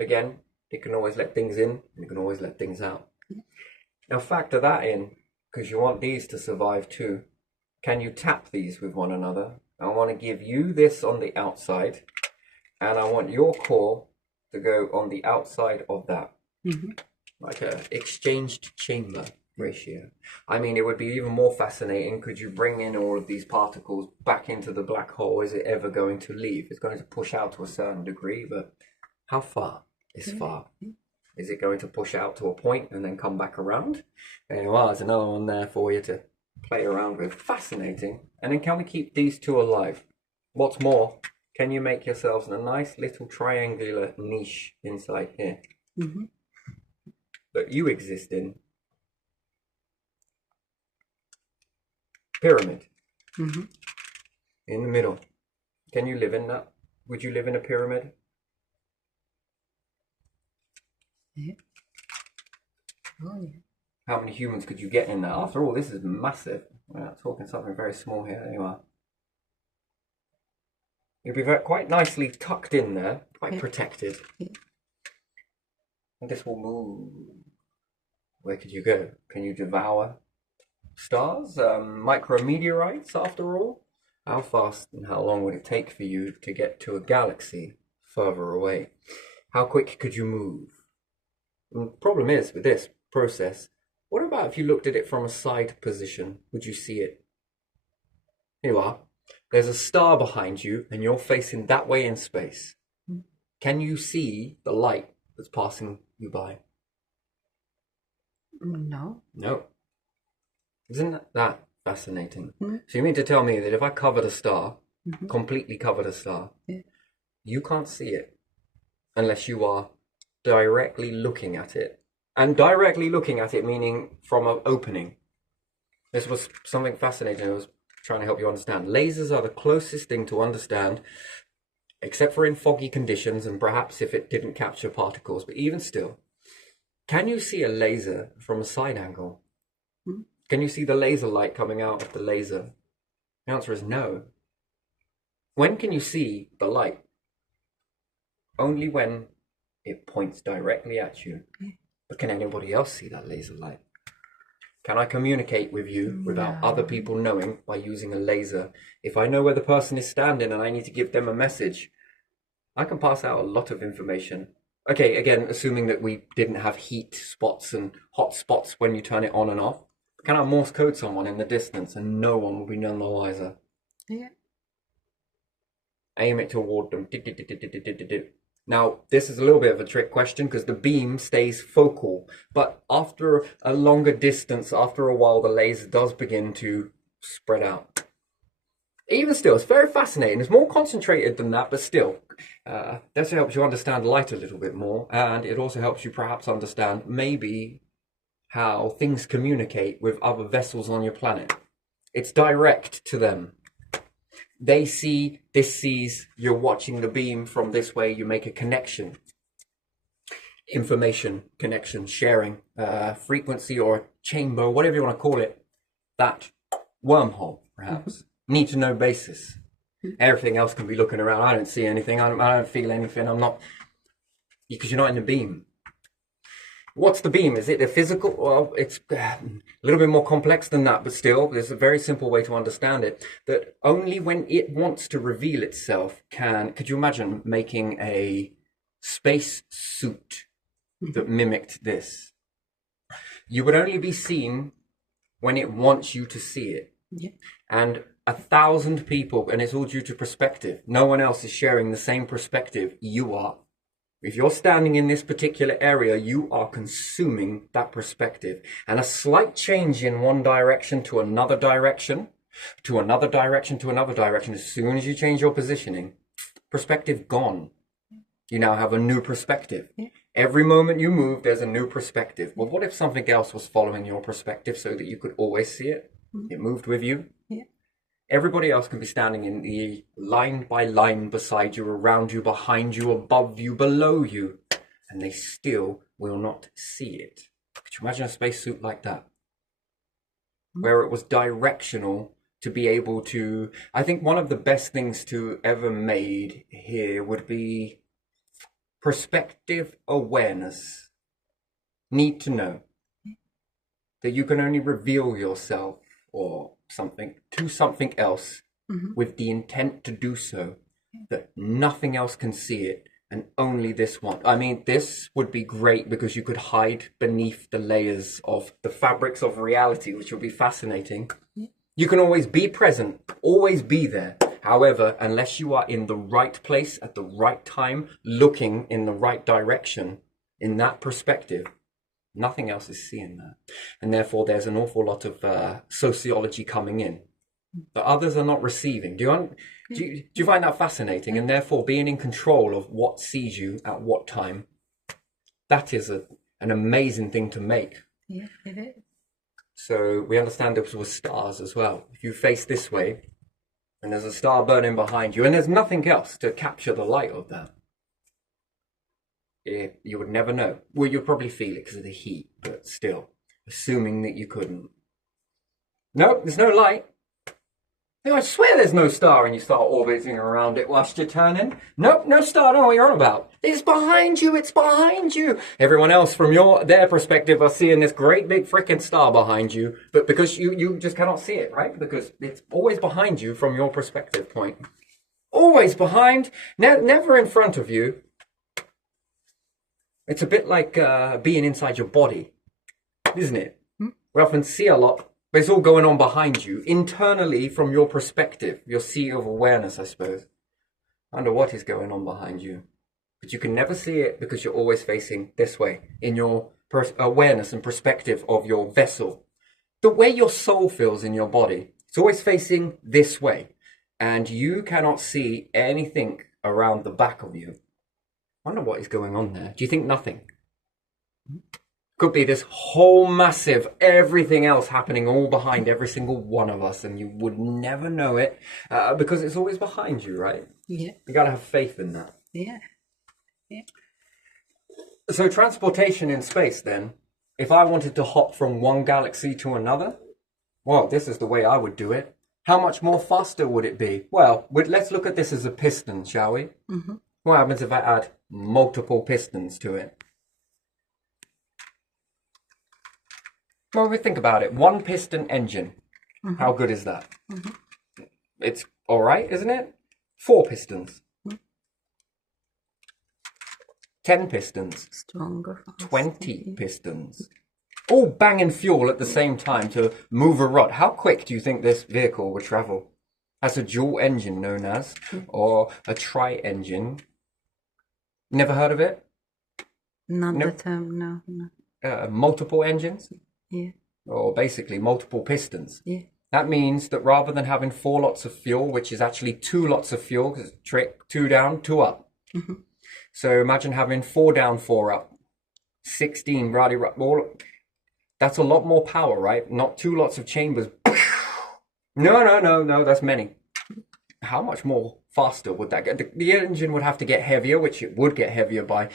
Again, it can always let things in, and it can always let things out. Now factor that in, because you want these to survive too. Can you tap these with one another? I want to give you this on the outside, and I want your core to go on the outside of that. Mm-hmm. Like a exchanged chamber ratio. I mean, it would be even more fascinating. Could you bring in all of these particles back into the black hole? Is it ever going to leave? It's going to push out to a certain degree, but how far is far? Is it going to push out to a point and then come back around? Well, there's another one there for you to play around with. Fascinating. And then can we keep these two alive? What's more, can you make yourselves a nice little triangular niche inside here? Mm-hmm. That you exist in? Pyramid. Mm-hmm. In the middle. Can you live in that? Would you live in a pyramid? Yeah. Oh, yeah. How many humans could you get in there? After all, this is massive. We're not talking something very small here. There you are. You'll be quite nicely tucked in there, quite protected. Yeah. And this will move. Where could you go? Can you devour stars? Micrometeorites, after all? How fast and how long would it take for you to get to a galaxy further away? How quick could you move? And the problem is, with this process, what about if you looked at it from a side position? Would you see it? Here you are. There's a star behind you, and you're facing that way in space. Can you see the light that's passing you by? No. No. Isn't that fascinating? Mm-hmm. So you mean to tell me that if I covered a star, completely covered a star, you can't see it unless you are directly looking at it. And directly looking at it meaning from an opening. This was something fascinating. I was trying to help you understand. Lasers are the closest thing to understand, except for in foggy conditions and perhaps if it didn't capture particles. But even still, can you see a laser from a side angle? Can you see the laser light coming out of the laser? The answer is no. When can you see the light? Only when it points directly at you. But can anybody else see that laser light? Can I communicate with you without other people knowing by using a laser? If I know where the person is standing and I need to give them a message, I can pass out a lot of information. Okay, again, assuming that we didn't have heat spots and hot spots when you turn it on and off. Can I Morse code someone in the distance and no one will be none the wiser? Yeah. Aim it toward them. Now, this is a little bit of a trick question because the beam stays focal, but after a longer distance, after a while, the laser does begin to spread out. Even still, it's very fascinating. It's more concentrated than that, but still, this helps you understand light a little bit more, and it also helps you perhaps understand maybe how things communicate with other vessels on your planet. It's direct to them. They see, this sees, you're watching the beam from this way, you make a connection. Information, connection, sharing, frequency or chamber, whatever you want to call it. That wormhole, perhaps. Need to know basis. Everything else can be looking around. I don't see anything, I don't feel anything, I'm not, because you're not in the beam. What's the beam? Is it a physical? Well, it's a little bit more complex than that, but still, there's a very simple way to understand it. That only when it wants to reveal itself could you imagine making a space suit that mimicked this? You would only be seen when it wants you to see it. Yeah. And 1,000 people, and it's all due to perspective. No one else is sharing the same perspective you are. If you're standing in this particular area, you are consuming that perspective. And a slight change in one direction to another direction, to another direction, to another direction, as soon as you change your positioning, perspective gone. You now have a new perspective. Yeah. Every moment you move, there's a new perspective. Well, what if something else was following your perspective so that you could always see it? It moved with you. Yeah. Everybody else can be standing in the line by line beside you, around you, behind you, above you, below you, and they still will not see it. Could you imagine a spacesuit like that? Where it was directional to be able to... I think one of the best things to ever made here would be perspective awareness. Need to know that you can only reveal yourself or something to something else with the intent to do so, that nothing else can see it and only this one. I mean, this would be great because you could hide beneath the layers of the fabrics of reality, which would be fascinating. You can always be present, always be there. However, unless you are in the right place at the right time, looking in the right direction, in that perspective, nothing else is seeing that. And therefore, there's an awful lot of sociology coming in. The others are not receiving. Do you find that fascinating? And therefore, being in control of what sees you at what time, that is an amazing thing to make. Yeah, it is. So we understand this with stars as well. If you face this way, and there's a star burning behind you, and there's nothing else to capture the light of that, you would never know. Well, you'd probably feel it because of the heat, but still, assuming that you couldn't. Nope, there's no light. I swear there's no star, and you start orbiting around it whilst you're turning. Nope, no star, I don't know what you're on about. It's behind you, it's behind you. Everyone else from their perspective are seeing this great big freaking star behind you, but because you just cannot see it, right? Because it's always behind you from your perspective point. Always behind, never in front of you. It's a bit like being inside your body, isn't it? We often see a lot, but it's all going on behind you, internally from your perspective, your sea of awareness, I suppose. I wonder what is going on behind you. But you can never see it because you're always facing this way, in your awareness and perspective of your vessel. The way your soul feels in your body, it's always facing this way. And you cannot see anything around the back of you. I wonder what is going on there. Do you think nothing? Could be this whole massive, everything else happening all behind every single one of us, and you would never know it because it's always behind you, right? Yeah. You gotta have faith in that. Yeah. Yeah. So transportation in space, then, if I wanted to hop from one galaxy to another, well, this is the way I would do it. How much more faster would it be? Well, let's look at this as a piston, shall we? Mm-hmm. What happens if I add multiple pistons to it? Well, we think about it. One piston engine. Mm-hmm. How good is that? Mm-hmm. It's all right, isn't it? 4 pistons. Mm-hmm. 10 pistons. Stronger. Faster. 20 pistons. All banging fuel at the same time to move a rod. How quick do you think this vehicle would travel? Has a dual engine known as, or a tri-engine. Never heard of it? Not Nope. the term, no. Multiple engines? Yeah. Or basically multiple pistons. Yeah. That means that rather than having 4 lots of fuel, which is actually 2 lots of fuel, because it's a trick, 2 down, 2 up. Mm-hmm. So imagine having 4 down, 4 up. 16, all. That's a lot more power, right? Not 2 lots of chambers. No, that's many. How much more faster would that get? The engine would have to get heavier, which it would get heavier by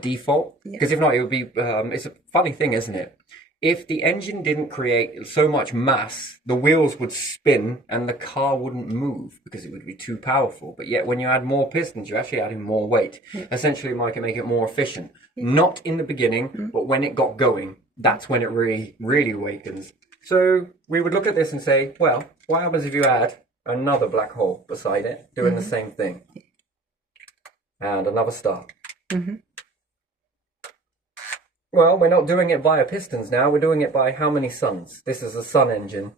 default. Because if not, it would be, it's a funny thing, isn't it? If the engine didn't create so much mass, the wheels would spin and the car wouldn't move because it would be too powerful. But yet when you add more pistons, you're actually adding more weight. Yeah. Essentially, make it more efficient. Yeah. Not in the beginning, but when it got going, that's when it really, really awakens. So we would look at this and say, well, what happens if you add another black hole beside it, doing the same thing? And another star. Mm-hmm. Well, we're not doing it via pistons now. We're doing it by how many suns? This is a sun engine.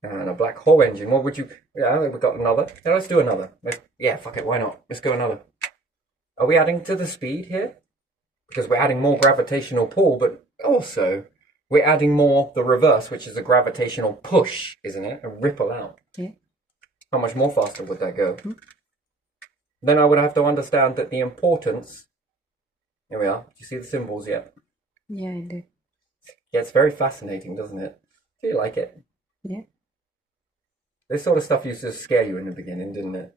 And a black hole engine. What would you... Yeah, we've got another. Yeah, let's do another. Yeah, fuck it. Why not? Let's go another. Are we adding to the speed here? Because we're adding more gravitational pull, but also we're adding more the reverse, which is a gravitational push, isn't it? A ripple out. Yeah. How much more faster would that go? Mm-hmm. Then I would have to understand that the importance... Here we are. Do you see the symbols yet? Yeah, I do. Yeah, it's very fascinating, doesn't it? Do you like it? Yeah. This sort of stuff used to scare you in the beginning, didn't it?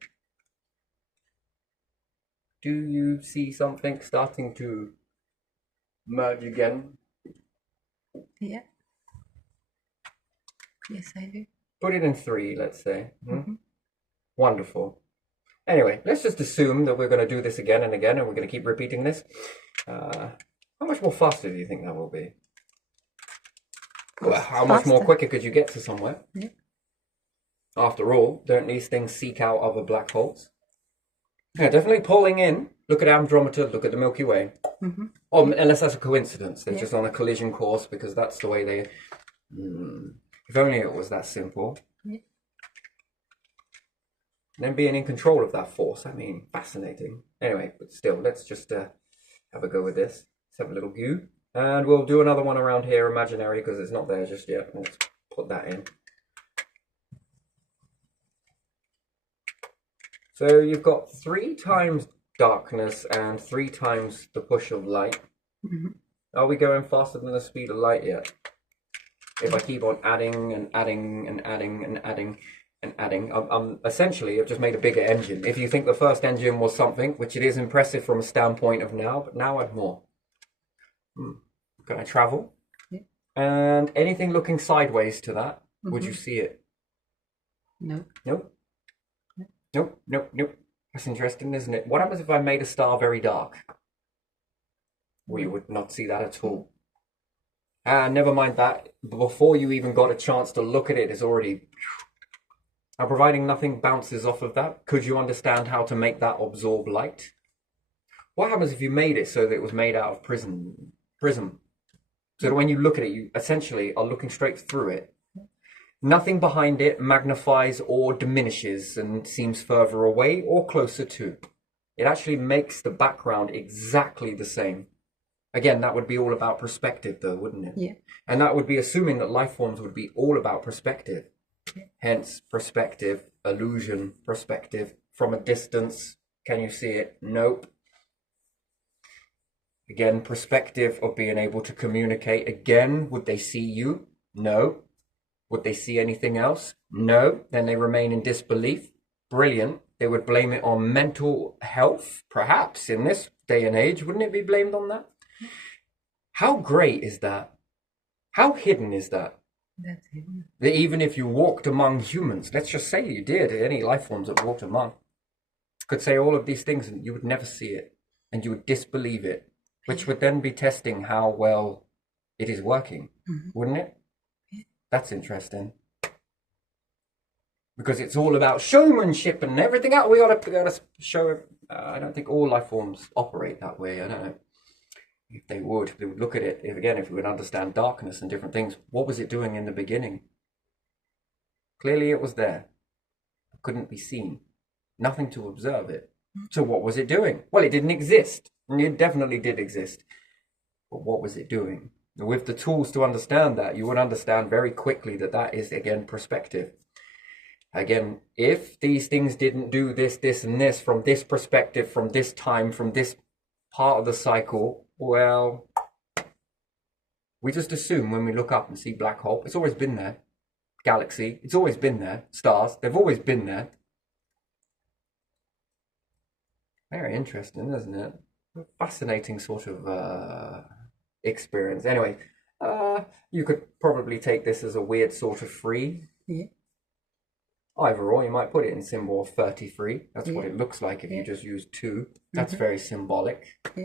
Do you see something starting to merge again? Yeah. Yes, I do. Put it in 3, let's say. Mm-hmm. Wonderful. Anyway, let's just assume that we're going to do this again and again, and we're going to keep repeating this. How much more faster do you think that will be? Well, how much more quicker could you get to somewhere? Yeah. After all, don't these things seek out other black holes? Yeah, definitely pulling in. Look at Andromeda, look at the Milky Way. Mm-hmm. Or, unless that's a coincidence. They're just on a collision course because that's the way they... If only it was that simple. Yeah. Then being in control of that force, I mean, fascinating. Anyway, but still, let's just have a go with this. Let's have a little goo. And we'll do another one around here, imaginary, because it's not there just yet. Let's put that in. So you've got 3 times darkness and 3 times the push of light. Mm-hmm. Are we going faster than the speed of light yet? If I keep on adding and adding and adding and adding... and adding, essentially, I've just made a bigger engine. If you think the first engine was something, which it is impressive from a standpoint of now, but now add more. Can I travel? Yeah. And anything looking sideways to that, would you see it? No. Nope. Nope. That's interesting, isn't it? What happens if I made a star very dark? Well, you would not see that at all. Never mind that. Before you even got a chance to look at it, it's already... Now, providing nothing bounces off of that, could you understand how to make that absorb light? What happens if you made it so that it was made out of prism? So that when you look at it, you essentially are looking straight through it. Nothing behind it magnifies or diminishes and seems further away or closer to. It actually makes the background exactly the same. Again, that would be all about perspective though, wouldn't it? Yeah. And that would be assuming that life forms would be all about perspective. Hence, perspective, illusion, perspective. From a distance, can you see it? Nope. Again, perspective of being able to communicate. Again, would they see you? No. Would they see anything else? No. Then they remain in disbelief. Brilliant. They would blame it on mental health, perhaps, in this day and age. Wouldn't it be blamed on that? How great is that? How hidden is that? That's hidden. That even if you walked among humans, let's just say you did, any life forms that walked among, could say all of these things and you would never see it and you would disbelieve it, which would then be testing how well it is working, wouldn't it? That's interesting. Because it's all about showmanship and everything else. We gotta show it. I don't think all life forms operate that way. I don't know. If they would look at it, if we would understand darkness and different things, what was it doing in the beginning? Clearly it was there. It couldn't be seen. Nothing to observe it. So what was it doing? Well, it didn't exist. It definitely did exist. But what was it doing? With the tools to understand that, you would understand very quickly that that is, again, perspective. Again, if these things didn't do this, this, and this from this perspective, from this time, from this part of the cycle, well, we just assume when we look up and see black hole, it's always been there. Galaxy, it's always been there. Stars, they've always been there. Very interesting, isn't it? Fascinating sort of experience. Anyway, you could probably take this as a weird sort of free. Yeah. Either or, you might put it in symbol of 33. That's what it looks like if you just use 2. That's very symbolic. Yeah.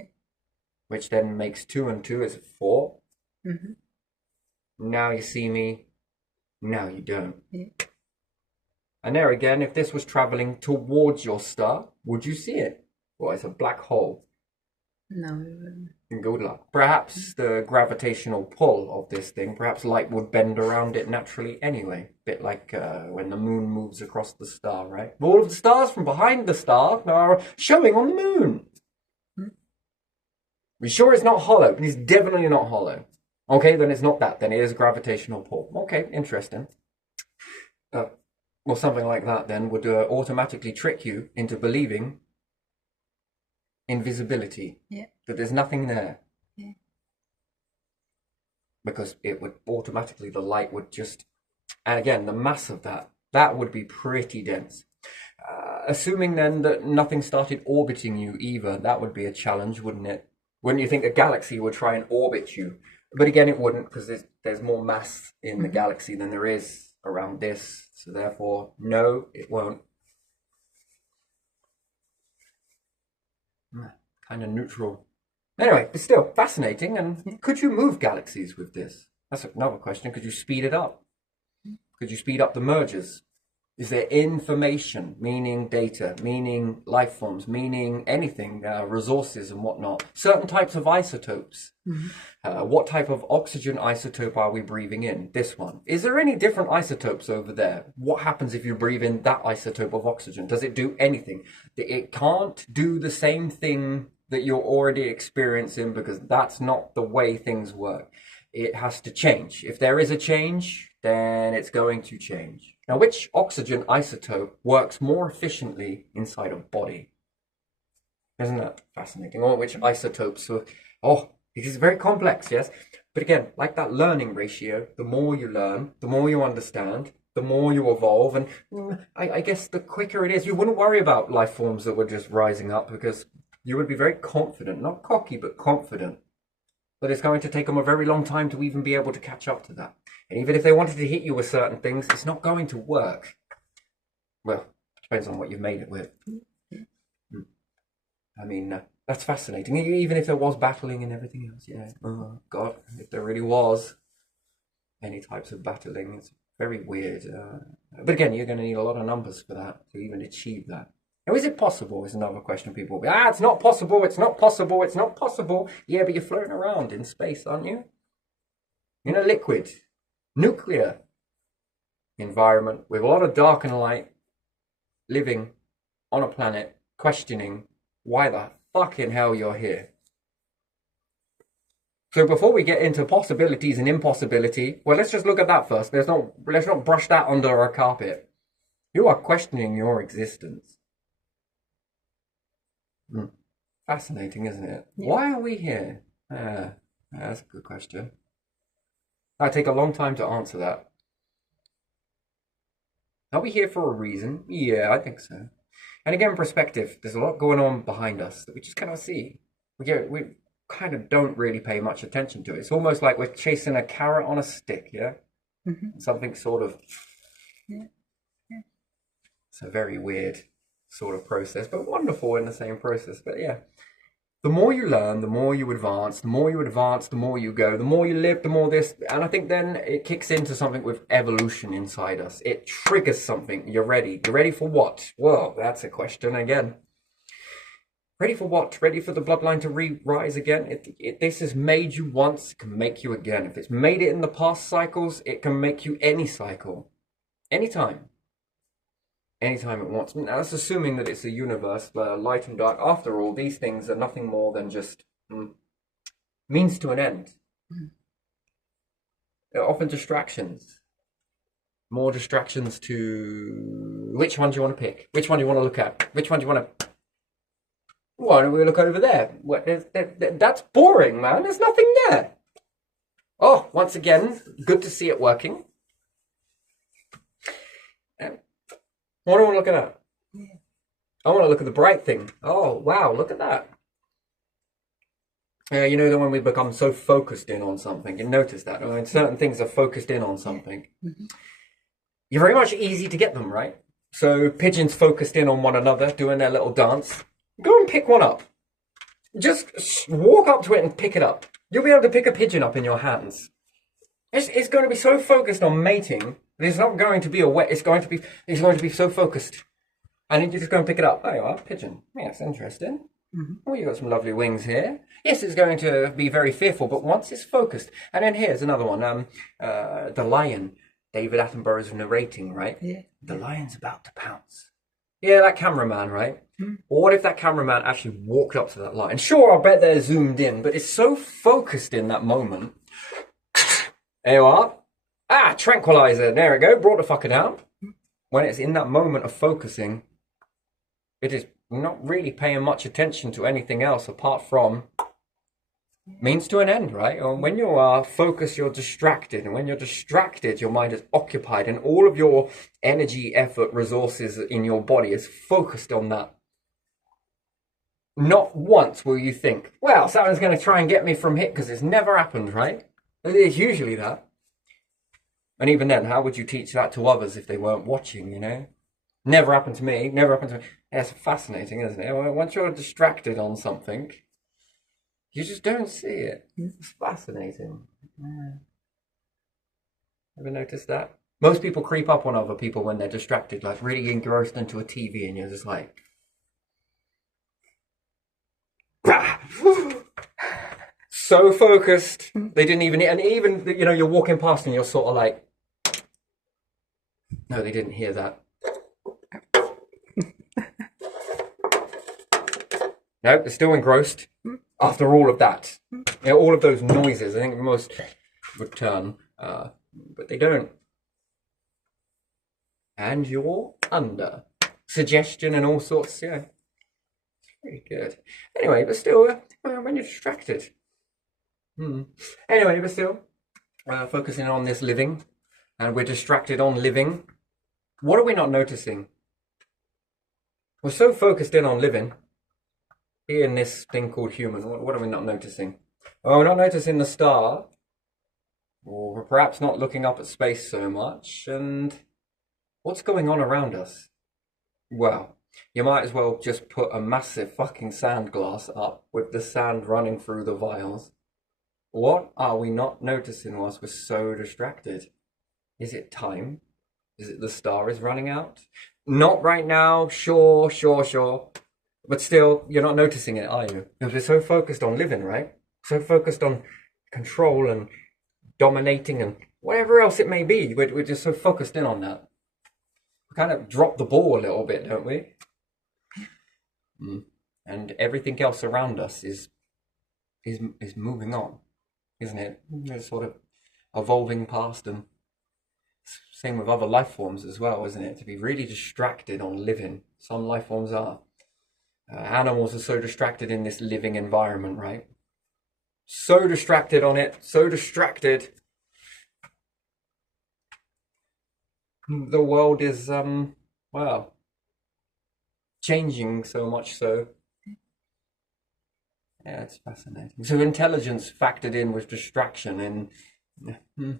Which then makes 2 and 2 is 4. Now you see me, now you don't. Yeah. And there again, if this was traveling towards your star, would you see it? Well, it's a black hole. No, we wouldn't. Good luck. Perhaps the gravitational pull of this thing, perhaps light would bend around it naturally anyway. Bit like when the moon moves across the star, right? All of the stars from behind the star are showing on the moon. We sure it's not hollow? It's definitely not hollow. Okay, then it's not that. Then it is gravitational pull. Okay, interesting. Well, something like that then would automatically trick you into believing invisibility. Yeah. That there's nothing there. Yeah. Because it would automatically, the light would just, and again, the mass of that would be pretty dense. Assuming then that nothing started orbiting you either, that would be a challenge, wouldn't it? Wouldn't you think a galaxy would try and orbit you? But again, it wouldn't, because there's more mass in the galaxy than there is around this. So therefore, no, it won't. Kind of neutral. Anyway, but still fascinating. And could you move galaxies with this? That's another question. Could you speed it up? Could you speed up the mergers? Is there information, meaning data, meaning life forms, meaning anything, resources and whatnot? Certain types of isotopes. What type of oxygen isotope are we breathing in? This one. Is there any different isotopes over there? What happens if you breathe in that isotope of oxygen? Does it do anything? It can't do the same thing that you're already experiencing, because that's not the way things work. It has to change. If there is a change, then it's going to change. Now, which oxygen isotope works more efficiently inside a body? Isn't that fascinating? Or which isotopes? Oh, it is very complex, yes? But again, like that learning ratio, the more you learn, the more you understand, the more you evolve. And I guess the quicker it is, you wouldn't worry about life forms that were just rising up, because you would be very confident, not cocky, but confident, that it's going to take them a very long time to even be able to catch up to that. And even if they wanted to hit you with certain things, it's not going to work. Well, depends on what you've made it with. I mean, that's fascinating. Even if there was battling and everything else, yeah. Oh, God, if there really was any types of battling, it's very weird. But again, you're going to need a lot of numbers for that, to even achieve that. Now, is it possible, is another question people will be, it's not possible, it's not possible, it's not possible. Yeah, but you're floating around in space, aren't you? In a liquid, nuclear environment with a lot of dark and light, living on a planet, questioning why the fucking hell you're here. So before we get into possibilities and impossibility, well, let's just look at that first. Let's not brush that under our carpet. You are questioning your existence. Fascinating, isn't it? Yeah. Why are we here? That's a good question. That'd take a long time to answer that. Are we here for a reason? Yeah, I think so. And again, perspective. There's a lot going on behind us that we just cannot see. We kind of don't really pay much attention to it. It's almost like we're chasing a carrot on a stick, yeah? Mm-hmm. Something sort of. Yeah. Yeah. It's a very weird sort of process, but wonderful in the same process. But yeah, the more you learn, the more you advance, the more you advance, the more you go, the more you live, the more this. And I think then it kicks into something with evolution inside us. It triggers something. You're ready. You're ready for what? Well, that's a question again. Ready for what? Ready for the bloodline to rise again? This has made you once, it can make you again. If it's made it in the past cycles, it can make you any cycle. Anytime. Anytime it wants. Now, that's assuming that it's a universe where light and dark, after all, these things are nothing more than just means to an end. They're often distractions. More distractions to... Which one do you want to pick? Which one do you want to look at? Which one do you want to... Why don't we look over there? That's boring, man. There's nothing there. Oh, once again, good to see it working. What do I want to look at? I want to look at the bright thing. Oh, wow, look at that. You know that when we become so focused in on something, you notice that. I mean, certain things are focused in on something. Mm-hmm. You're very much easy to get them, right? So pigeons focused in on one another, doing their little dance. Go and pick one up. Just walk up to it and pick it up. You'll be able to pick a pigeon up in your hands. It's going to be so focused on mating. It's not going to be a wet. It's going to be so focused. And you just go and pick it up. There you are, pigeon. Yeah, that's interesting. Mm-hmm. Oh, you got some lovely wings here. Yes, it's going to be very fearful, but once it's focused. And then here's another one. The lion. David Attenborough is narrating, right? Yeah. The lion's about to pounce. Yeah, that cameraman, right? Mm-hmm. Or what if that cameraman actually walked up to that lion? Sure, I bet they're zoomed in, but it's so focused in that moment. There you are. Tranquilizer. There we go. Brought the fucker down. When it's in that moment of focusing, it is not really paying much attention to anything else apart from means to an end, right? And when you are focused, you're distracted. And when you're distracted, your mind is occupied and all of your energy, effort, resources in your body is focused on that. Not once will you think, well, someone's going to try and get me from here, because it's never happened, right? It's usually that. And even then, how would you teach that to others if they weren't watching, you know? Never happened to me. Never happened to me. Yeah, it's fascinating, isn't it? Once you're distracted on something, you just don't see it. It's fascinating. Yeah. Ever noticed that? Most people creep up on other people when they're distracted, like really engrossed into a TV, and you're just like... so focused, they didn't even... And even, you know, you're walking past and you're sort of like... No, they didn't hear that. No, they're still engrossed. After all of that, you know, all of those noises, I think most would turn, but they don't. And you're under suggestion and all sorts. Yeah, it's very good. Anyway, but still, when you're distracted. Anyway, but still, focusing on this living, and we're distracted on living. What are we not noticing? We're so focused in on living. In this thing called human, what are we not noticing? Well, we're not noticing the star, or we're perhaps not looking up at space so much, and what's going on around us? Well, you might as well just put a massive fucking sand glass up with the sand running through the vials. What are we not noticing whilst we're so distracted? Is it time? Is it the star is running out? Not right now, sure. But still, you're not noticing it, are you? Because we're so focused on living, right? So focused on control and dominating and whatever else it may be. We're just so focused in on that. We kind of drop the ball a little bit, don't we? And everything else around us is moving on, isn't it? It's sort of evolving past, and same with other life forms as well, isn't it? To be really distracted on living. Some life forms are. animals are so distracted in this living environment, right? So distracted on it, so distracted. The world is, well, changing so much so. Yeah, it's fascinating. So intelligence factored in with distraction and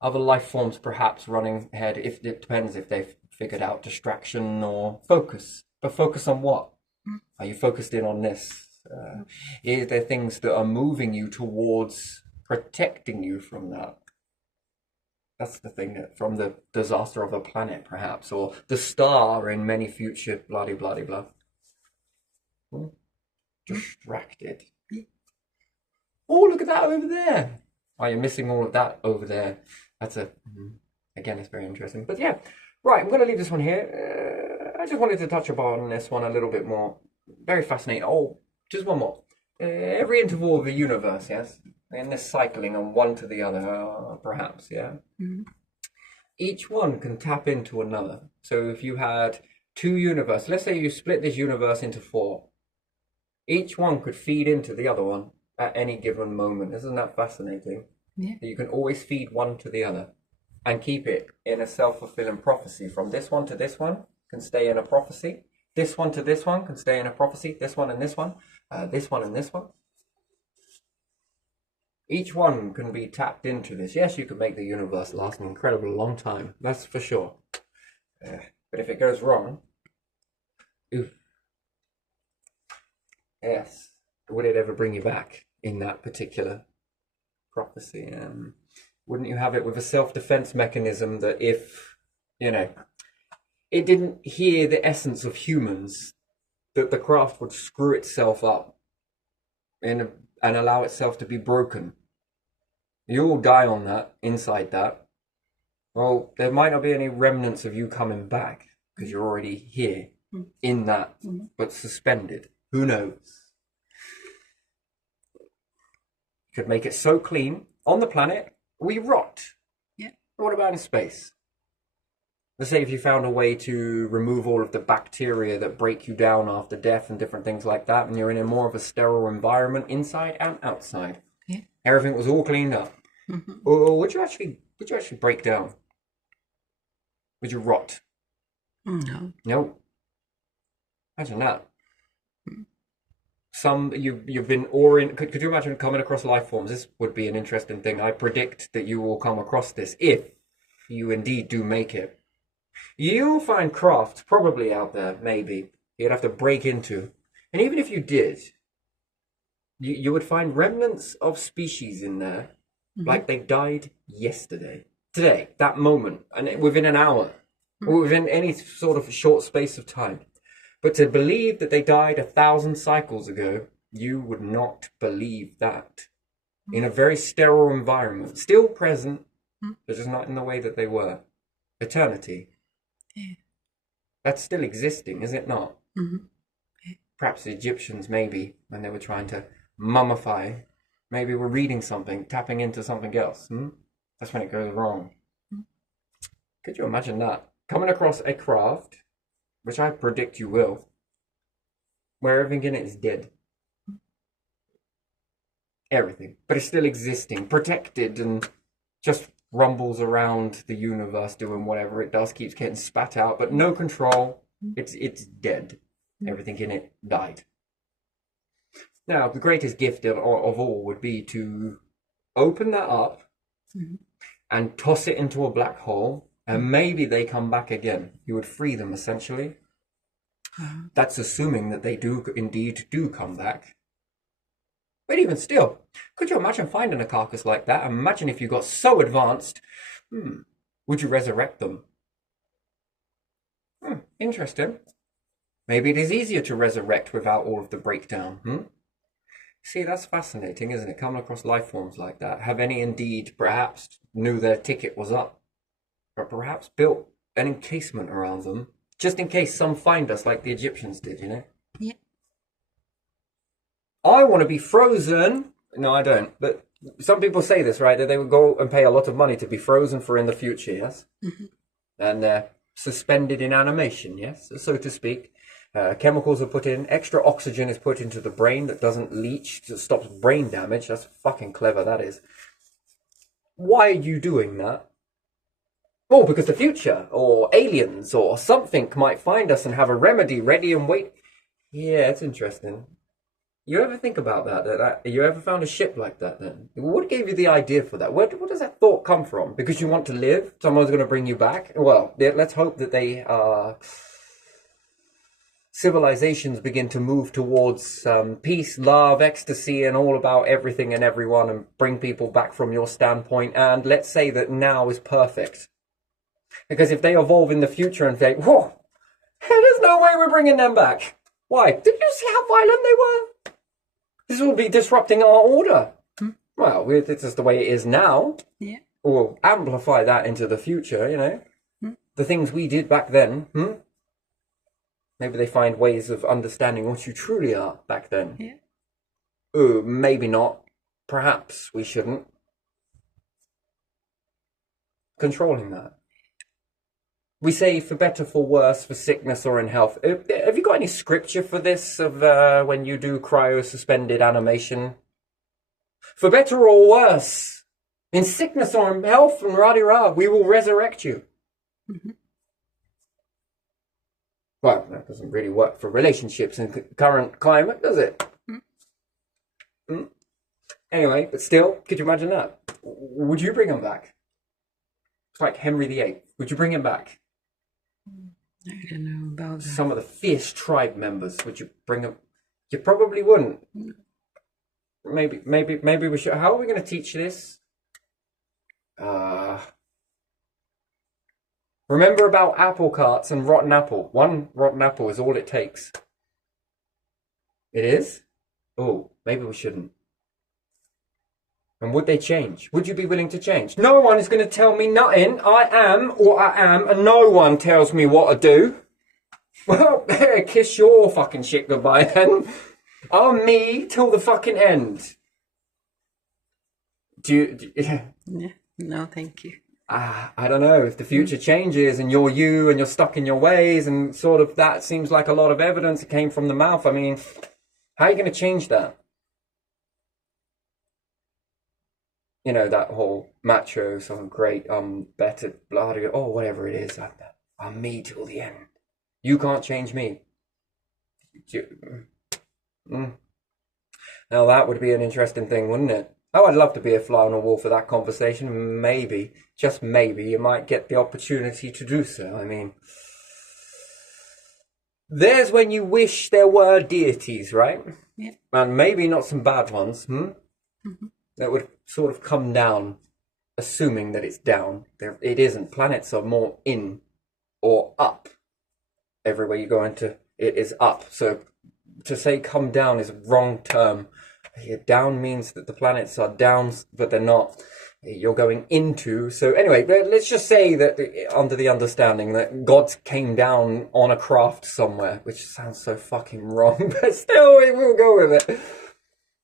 other life forms perhaps running ahead. If it depends if they've figured out distraction or focus. But focus on what? Are you focused in on this? Is there things that are moving you towards protecting you from that? That's the thing, that from the disaster of a planet, perhaps, or the star in many future bloody bloody blah. Distracted. Oh, look at that over there. Oh, you're missing all of that over there. That's again, it's very interesting. But yeah, right, I'm going to leave this one here. I just wanted to touch upon this one a little bit more. Very fascinating. Oh, just one more. Every interval of the universe, yes? In this cycling and one to the other, perhaps, yeah? Each one can tap into another. So if you had two universes, let's say you split this universe into 4. Each one could feed into the other one at any given moment. Isn't that fascinating? Yeah. You can always feed one to the other and keep it in a self-fulfilling prophecy. From this one to this one can stay in a prophecy. This one to this one can stay in a prophecy. This one and this one. This one and this one. Each one can be tapped into this. Yes, you can make the universe last an incredibly long time. That's for sure. But if it goes wrong, oof. Yes. Would it ever bring you back in that particular prophecy? Wouldn't you have it with a self-defense mechanism that if, it didn't hear the essence of humans, that the craft would screw itself up and allow itself to be broken? You all die on that, inside that. Well, there might not be any remnants of you coming back because you're already here in that, but suspended. Who knows? You could make it so clean. On the planet, we rot. Yeah. What about in space? Let's say if you found a way to remove all of the bacteria that break you down after death and different things like that, and you're in a more of a sterile environment inside and outside. Yeah. Everything was all cleaned up. Or would you actually break down? Would you rot? No. No. Imagine that. You've been could you imagine coming across life forms? This would be an interesting thing. I predict that you will come across this if you indeed do make it. You'll find craft probably out there, maybe you'd have to break into, and even if you did, you would find remnants of species in there, like they died yesterday, today, that moment, and within an hour, or within any sort of short space of time. But to believe that they died 1,000 cycles ago, you would not believe that. In a very sterile environment, still present, but just not in the way that they were. Eternity. Yeah. That's still existing, is it not? Yeah. Perhaps the Egyptians, maybe, when they were trying to mummify, maybe we're reading something, tapping into something else. That's when it goes wrong. Could you imagine that? Coming across a craft, which I predict you will, where everything in it is dead. Everything. But it's still existing, protected, and just rumbles around the universe doing whatever it does, keeps getting spat out, but no control. It's dead. Everything in it died. Now, the greatest gift of all would be to open that up and toss it into a black hole, and maybe they come back again. You would free them, essentially. That's assuming that they do indeed come back. But even still, could you imagine finding a carcass like that? Imagine if you got so advanced, would you resurrect them? Interesting. Maybe it is easier to resurrect without all of the breakdown. See, that's fascinating, isn't it? Coming across life forms like that. Have any indeed perhaps knew their ticket was up, but perhaps built an encasement around them, just in case some find us like the Egyptians did, Yeah. I want to be frozen. No, I don't. But some people say this, right? That they would go and pay a lot of money to be frozen for in the future, yes? And suspended in animation, yes, so to speak. Chemicals are put in, extra oxygen is put into the brain that doesn't leach, that stops brain damage. That's fucking clever, that is. Why are you doing that? Oh, because the future, or aliens, or something might find us and have a remedy ready and wait. Yeah, it's interesting. You ever think about that? You ever found a ship like that then? What gave you the idea for that? Where does that thought come from? Because you want to live? Someone's going to bring you back? Well, let's hope that civilizations begin to move towards peace, love, ecstasy, and all about everything and everyone, and bring people back from your standpoint. And let's say that now is perfect. Because if they evolve in the future and say, whoa, there's no way we're bringing them back. Why? Did you see how violent they were? This will be disrupting our order. Well, this is the way it is now. Yeah. We'll amplify that into the future, you know. The things we did back then. Maybe they find ways of understanding what you truly are back then. Yeah. Oh, maybe not. Perhaps we shouldn't. Controlling that. We say for better, for worse, for sickness or in health. Have you got any scripture for this of when you do cryo-suspended animation? For better or worse, in sickness or in health, and rah-de-rah, we will resurrect you. Well, that doesn't really work for relationships in current climate, does it? Anyway, but still, could you imagine that? Would you bring him back? It's like Henry VIII. Would you bring him back? I don't know about that. Some of the fierce tribe members, would you bring them? You probably wouldn't. Maybe we should. How are we going to teach this? Remember about apple carts and rotten apple. One rotten apple is all it takes. It is? Oh, maybe we shouldn't. And would they change? Would you be willing to change? No one is going to tell me nothing. I am what I am, and no one tells me what to do. Well, kiss your fucking shit goodbye then. I'm me till the fucking end. Yeah. No, thank you. I don't know, if the future changes and you're you and you're stuck in your ways and sort of that seems like a lot of evidence that came from the mouth. I mean, how are you going to change that? You know, that whole macho, so great, better, blah, blah, oh, whatever it is. I'm me till the end. You can't change me. Now that would be an interesting thing, wouldn't it? Oh, I'd love to be a fly on the wall for that conversation. Maybe, just maybe, you might get the opportunity to do so. I mean, there's when you wish there were deities, right? Yeah. And maybe not some bad ones, that would sort of come down, assuming that it's down. It isn't. Planets are more in or up. Everywhere you go into, it is up. So to say come down is a wrong term. Down means that the planets are down, but they're not. You're going into. So anyway, let's just say that under the understanding that God came down on a craft somewhere, which sounds so fucking wrong, but still, we'll go with it.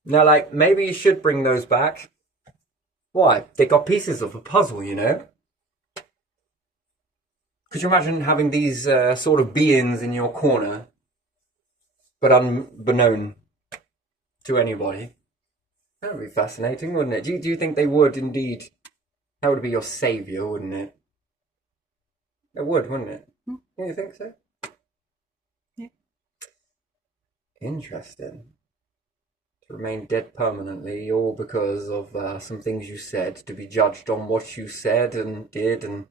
Now, like, maybe you should bring those back. Why? They got pieces of a puzzle, you know? Could you imagine having these sort of beings in your corner, but unbeknown to anybody? That would be fascinating, wouldn't it? Do you think they would indeed? That would be your saviour, wouldn't it? It would, wouldn't it? Do you think so? Yeah. Interesting. To remain dead permanently, all because of some things you said, to be judged on what you said and did, and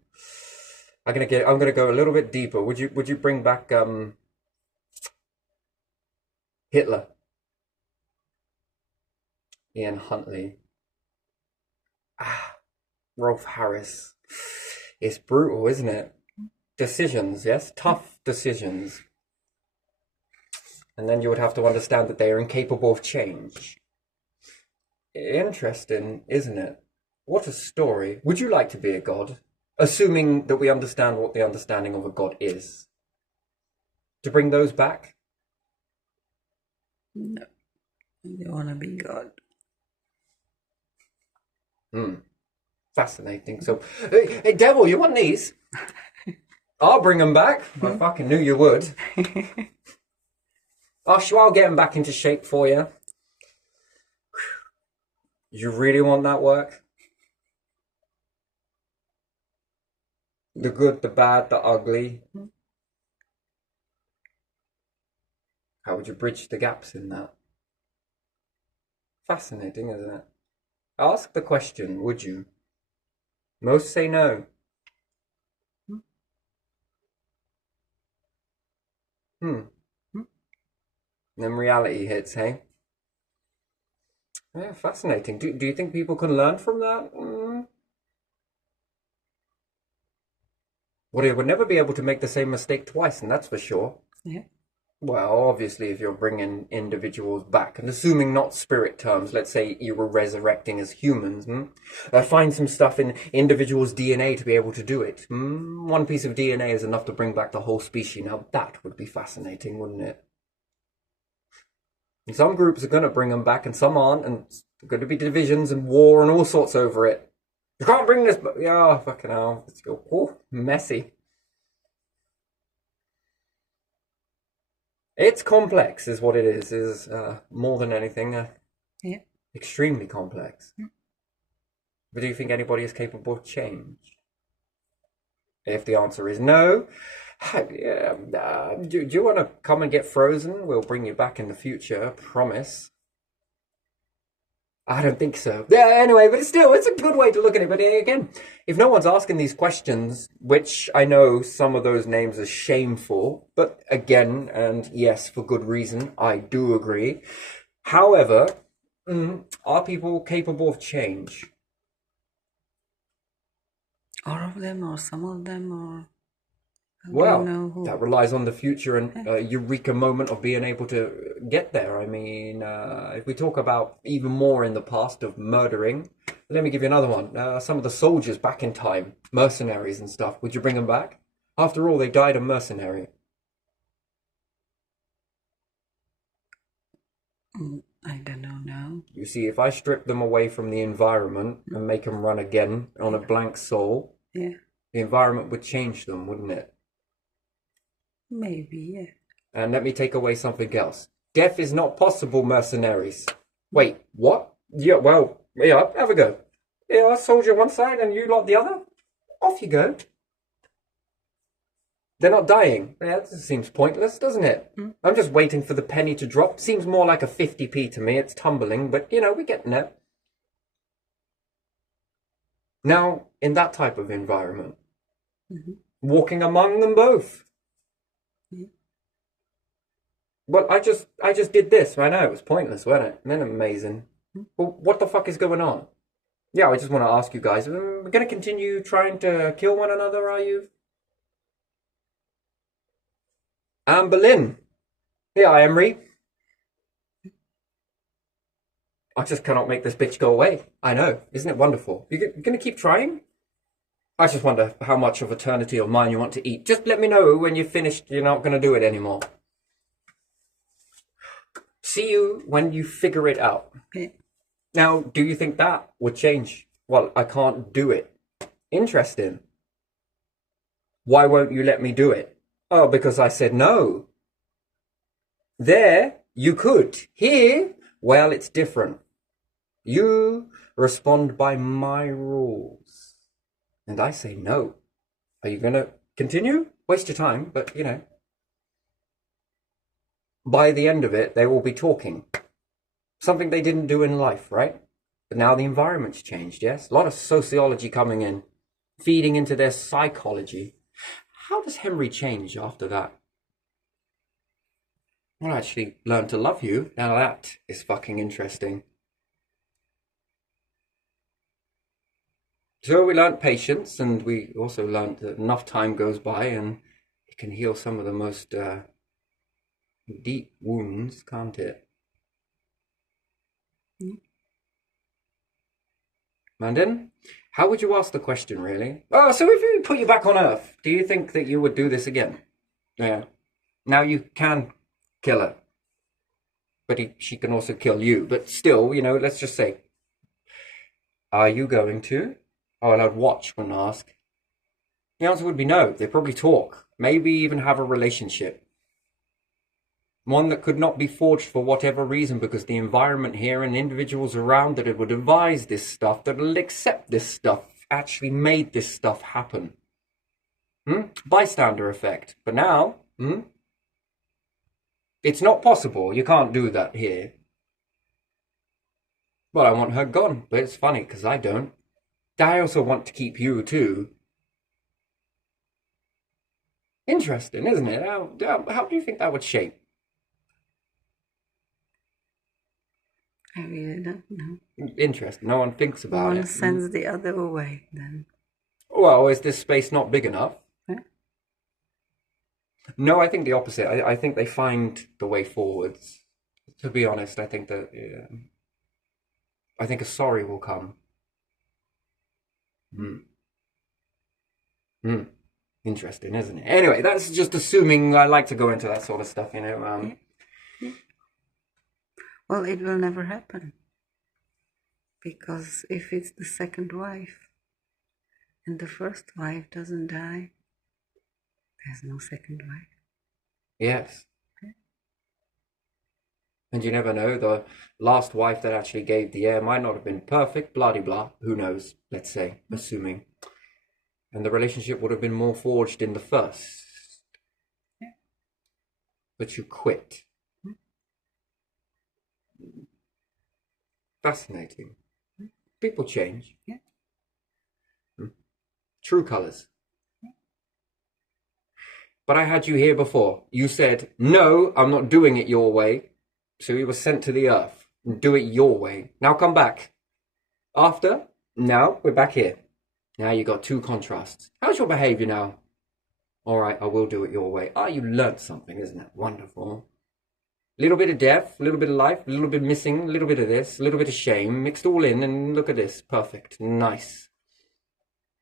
I'm gonna go a little bit deeper. Would you bring back Hitler? Ian Huntley. Rolf Harris. It's brutal, isn't it? Decisions, yes? Tough decisions. And then you would have to understand that they are incapable of change. Interesting, isn't it? What a story. Would you like to be a god? Assuming that we understand what the understanding of a god is. To bring those back? No. I don't want to be God. Fascinating. So, hey, Devil, you want these? I'll bring them back. I fucking knew you would. Oh, sure, I'll get him back into shape for you. You really want that work? The good, the bad, the ugly. How would you bridge the gaps in that? Fascinating, isn't it? Ask the question, would you? Most say no. Hmm. Then reality hits, hey? Yeah, fascinating. Do you think people can learn from that? Well, they would never be able to make the same mistake twice, and that's for sure. Yeah. Well, obviously, if you're bringing individuals back, and assuming not spirit terms, let's say you were resurrecting as humans, find some stuff in individuals' DNA to be able to do it. One piece of DNA is enough to bring back the whole species. Now, that would be fascinating, wouldn't it? And some groups are going to bring them back, and some aren't, and there's going to be divisions and war and all sorts over it. You can't bring this, but yeah, fucking hell, it's messy. It's complex, is what it is. Is more than anything, Yeah. extremely complex. But do you think anybody is capable of change? If the answer is no, do you want to come and get frozen? We'll bring you back in the future, promise. I don't think so. Yeah, anyway, but it's a good way to look at it. But again, if no one's asking these questions, which I know some of those names are shameful, but again, and yes, for good reason, I do agree. However, are people capable of change? All of them, or some of them, or how do you Well, know who? that relies on the future and eureka moment of being able to get there. I mean, if we talk about even more in the past of murdering, let me give you another one. Some of the soldiers back in time, mercenaries and stuff, would you bring them back? After all, they died a mercenary. I don't know now. You see, if I strip them away from the environment and make them run again on a blank soul, Yeah. the environment would change them, wouldn't it? Maybe, yeah. And let me take away something else. Death is not possible, mercenaries. Wait, what? Yeah, well, yeah, have a go. Yeah, I soldier one side and you lot the other. Off you go. They're not dying. Yeah, that seems pointless, doesn't it? I'm just waiting for the penny to drop. Seems more like a 50p to me. It's tumbling, but we're getting there. Now, in that type of environment, walking among them both. Well, I just did this. I know it was pointless, wasn't it? Then amazing. Well, what the fuck is going on? Yeah, I just want to ask you guys. We're going to continue trying to kill one another, are you? Anne Boleyn. Yeah, Emery. I just cannot make this bitch go away. I know. Isn't it wonderful? You're going to keep trying? I just wonder how much of eternity of mine you want to eat. Just let me know when you're finished you're not going to do it anymore. See you when you figure it out. Okay. Now, do you think that would change? Well, I can't do it. Interesting. Why won't you let me do it? Oh, because I said no. There, you could. Here, well, it's different. You respond by my rules. And I say no. Are you going to continue? Waste your time, but by the end of it, they will be talking. Something they didn't do in life, right? But now the environment's changed, yes? A lot of sociology coming in, feeding into their psychology. How does Henry change after that? Well, I actually learned to love you. Now that is fucking interesting. So we learned patience, and we also learned that enough time goes by and it can heal some of the most deep wounds, can't it? Mandan, how would you ask the question, really? Oh, so if we put you back on Earth, do you think that you would do this again? Yeah. Now you can kill her, but she can also kill you. But still, let's just say, are you going to? Oh, and I'd watch when asked. The answer would be no. They probably talk, maybe even have a relationship. One that could not be forged for whatever reason because the environment here and individuals around that would advise this stuff, that will accept this stuff, actually made this stuff happen. Bystander effect. But now, it's not possible. You can't do that here. Well, I want her gone, but it's funny because I don't. I also want to keep you too. Interesting, isn't it? How do you think that would shape? I really don't know. Interesting. No one thinks about One it. sends the other away then. Well, is this space not big enough? Yeah. No, I think the opposite. I think they find the way forwards. To be honest, I think that I think a sorry will come. Interesting, isn't it? Anyway, that's just assuming. I like to go into that sort of stuff, you know. Well, it will never happen. Because if it's the second wife and the first wife doesn't die, there's no second wife. Yes. And you never know, the last wife that actually gave the heir might not have been perfect, blah de blah, who knows, let's say, assuming. And the relationship would have been more forged in the first. But you quit. Fascinating. People change. True colors. But I had you here before. You said, no, I'm not doing it your way. So you were sent to the earth. Do it your way. Now come back. After, now we're back here. Now you got two contrasts. How's your behavior now? All right, I will do it your way. Ah, you learned something, isn't it? Wonderful. A little bit of death, a little bit of life, a little bit missing, a little bit of this, a little bit of shame, mixed all in, and look at this. Perfect. Nice.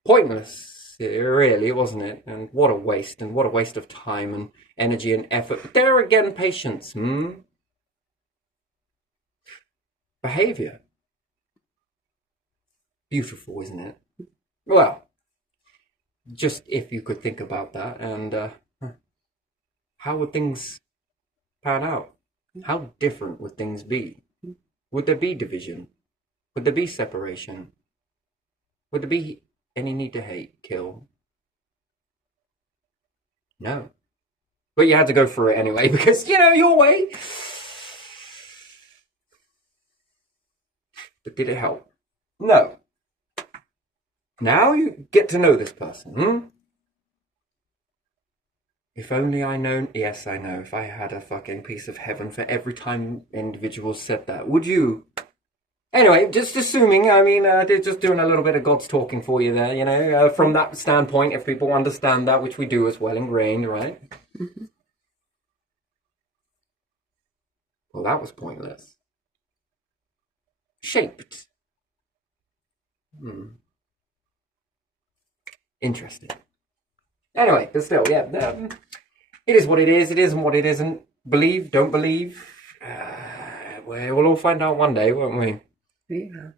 Pointless, really, wasn't it? And what a waste of time and energy and effort. But there again, patience. Behavior. Beautiful, isn't it? Well, just if you could think about that, and how would things pan out? How different would things be? Would there be division? Would there be separation? Would there be any need to hate, kill? No. But you had to go through it anyway, because, you know, your way. But did it help? No. Now you get to know this person, If only I known. Yes, I know. If I had a fucking piece of heaven for every time individuals said that, would you? Anyway, just assuming, I mean, just doing a little bit of God's talking for you there, you know, from that standpoint, if people understand that, which we do as well ingrained, right? Well, that was pointless. Shaped. Interesting. Anyway, but still, yeah, it is what it is. It isn't what it isn't. Believe, don't believe. We'll all find out one day, won't we? Yeah.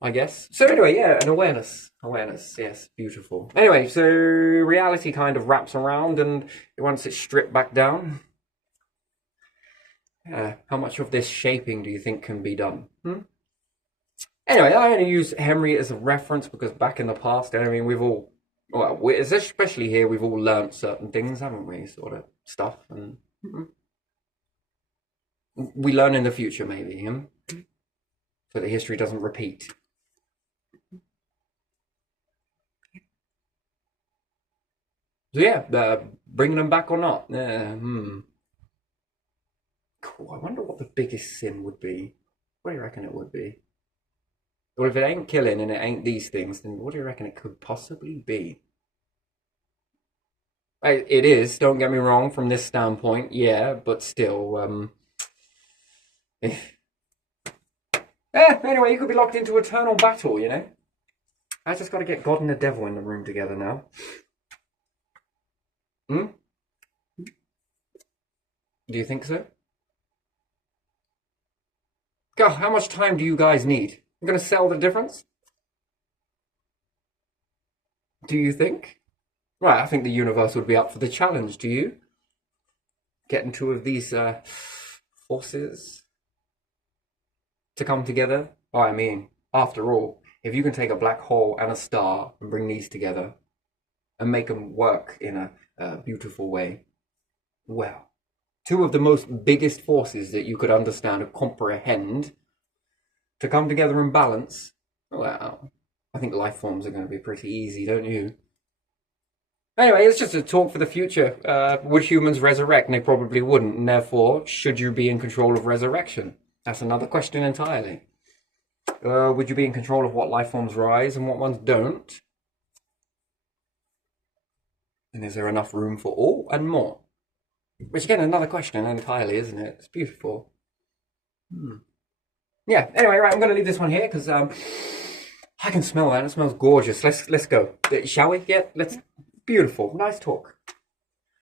I guess. So anyway, yeah, an awareness. Awareness, yes, beautiful. Anyway, so reality kind of wraps around, and once it's stripped back down, how much of this shaping do you think can be done? Anyway, I only use Henry as a reference because back in the past, I mean, we've all, well, especially here, we've all learnt certain things, haven't we? Sort of stuff, and we learn in the future, maybe, so that history doesn't repeat. So yeah, bringing them back or not? Cool. I wonder what the biggest sin would be. What do you reckon it would be? Well, if it ain't killing and it ain't these things, then what do you reckon it could possibly be? It is, don't get me wrong, from this standpoint, yeah, but still, anyway, you could be locked into eternal battle, you know? I just got to get God and the devil in the room together now. Do you think so? God, how much time do you guys need? I'm going to sell the difference? Do you think? Right, I think the universe would be up for the challenge, do you? getting two of these forces to come together? Oh, I mean, after all, if you can take a black hole and a star and bring these together and make them work in a beautiful way, well, two of the most biggest forces that you could understand or comprehend to come together in balance, well, I think life forms are going to be pretty easy, don't you? Anyway, it's just a talk for the future. Would humans resurrect? And they probably wouldn't. And therefore, should you be in control of resurrection? That's another question entirely. Would you be in control of what life forms rise and what ones don't? And is there enough room for all and more? Which again, another question entirely, isn't it? It's beautiful. Yeah. Anyway, right. I'm going to leave this one here because I can smell that. It smells gorgeous. Let's go. Shall we? Yeah. Let's. Beautiful. Nice talk.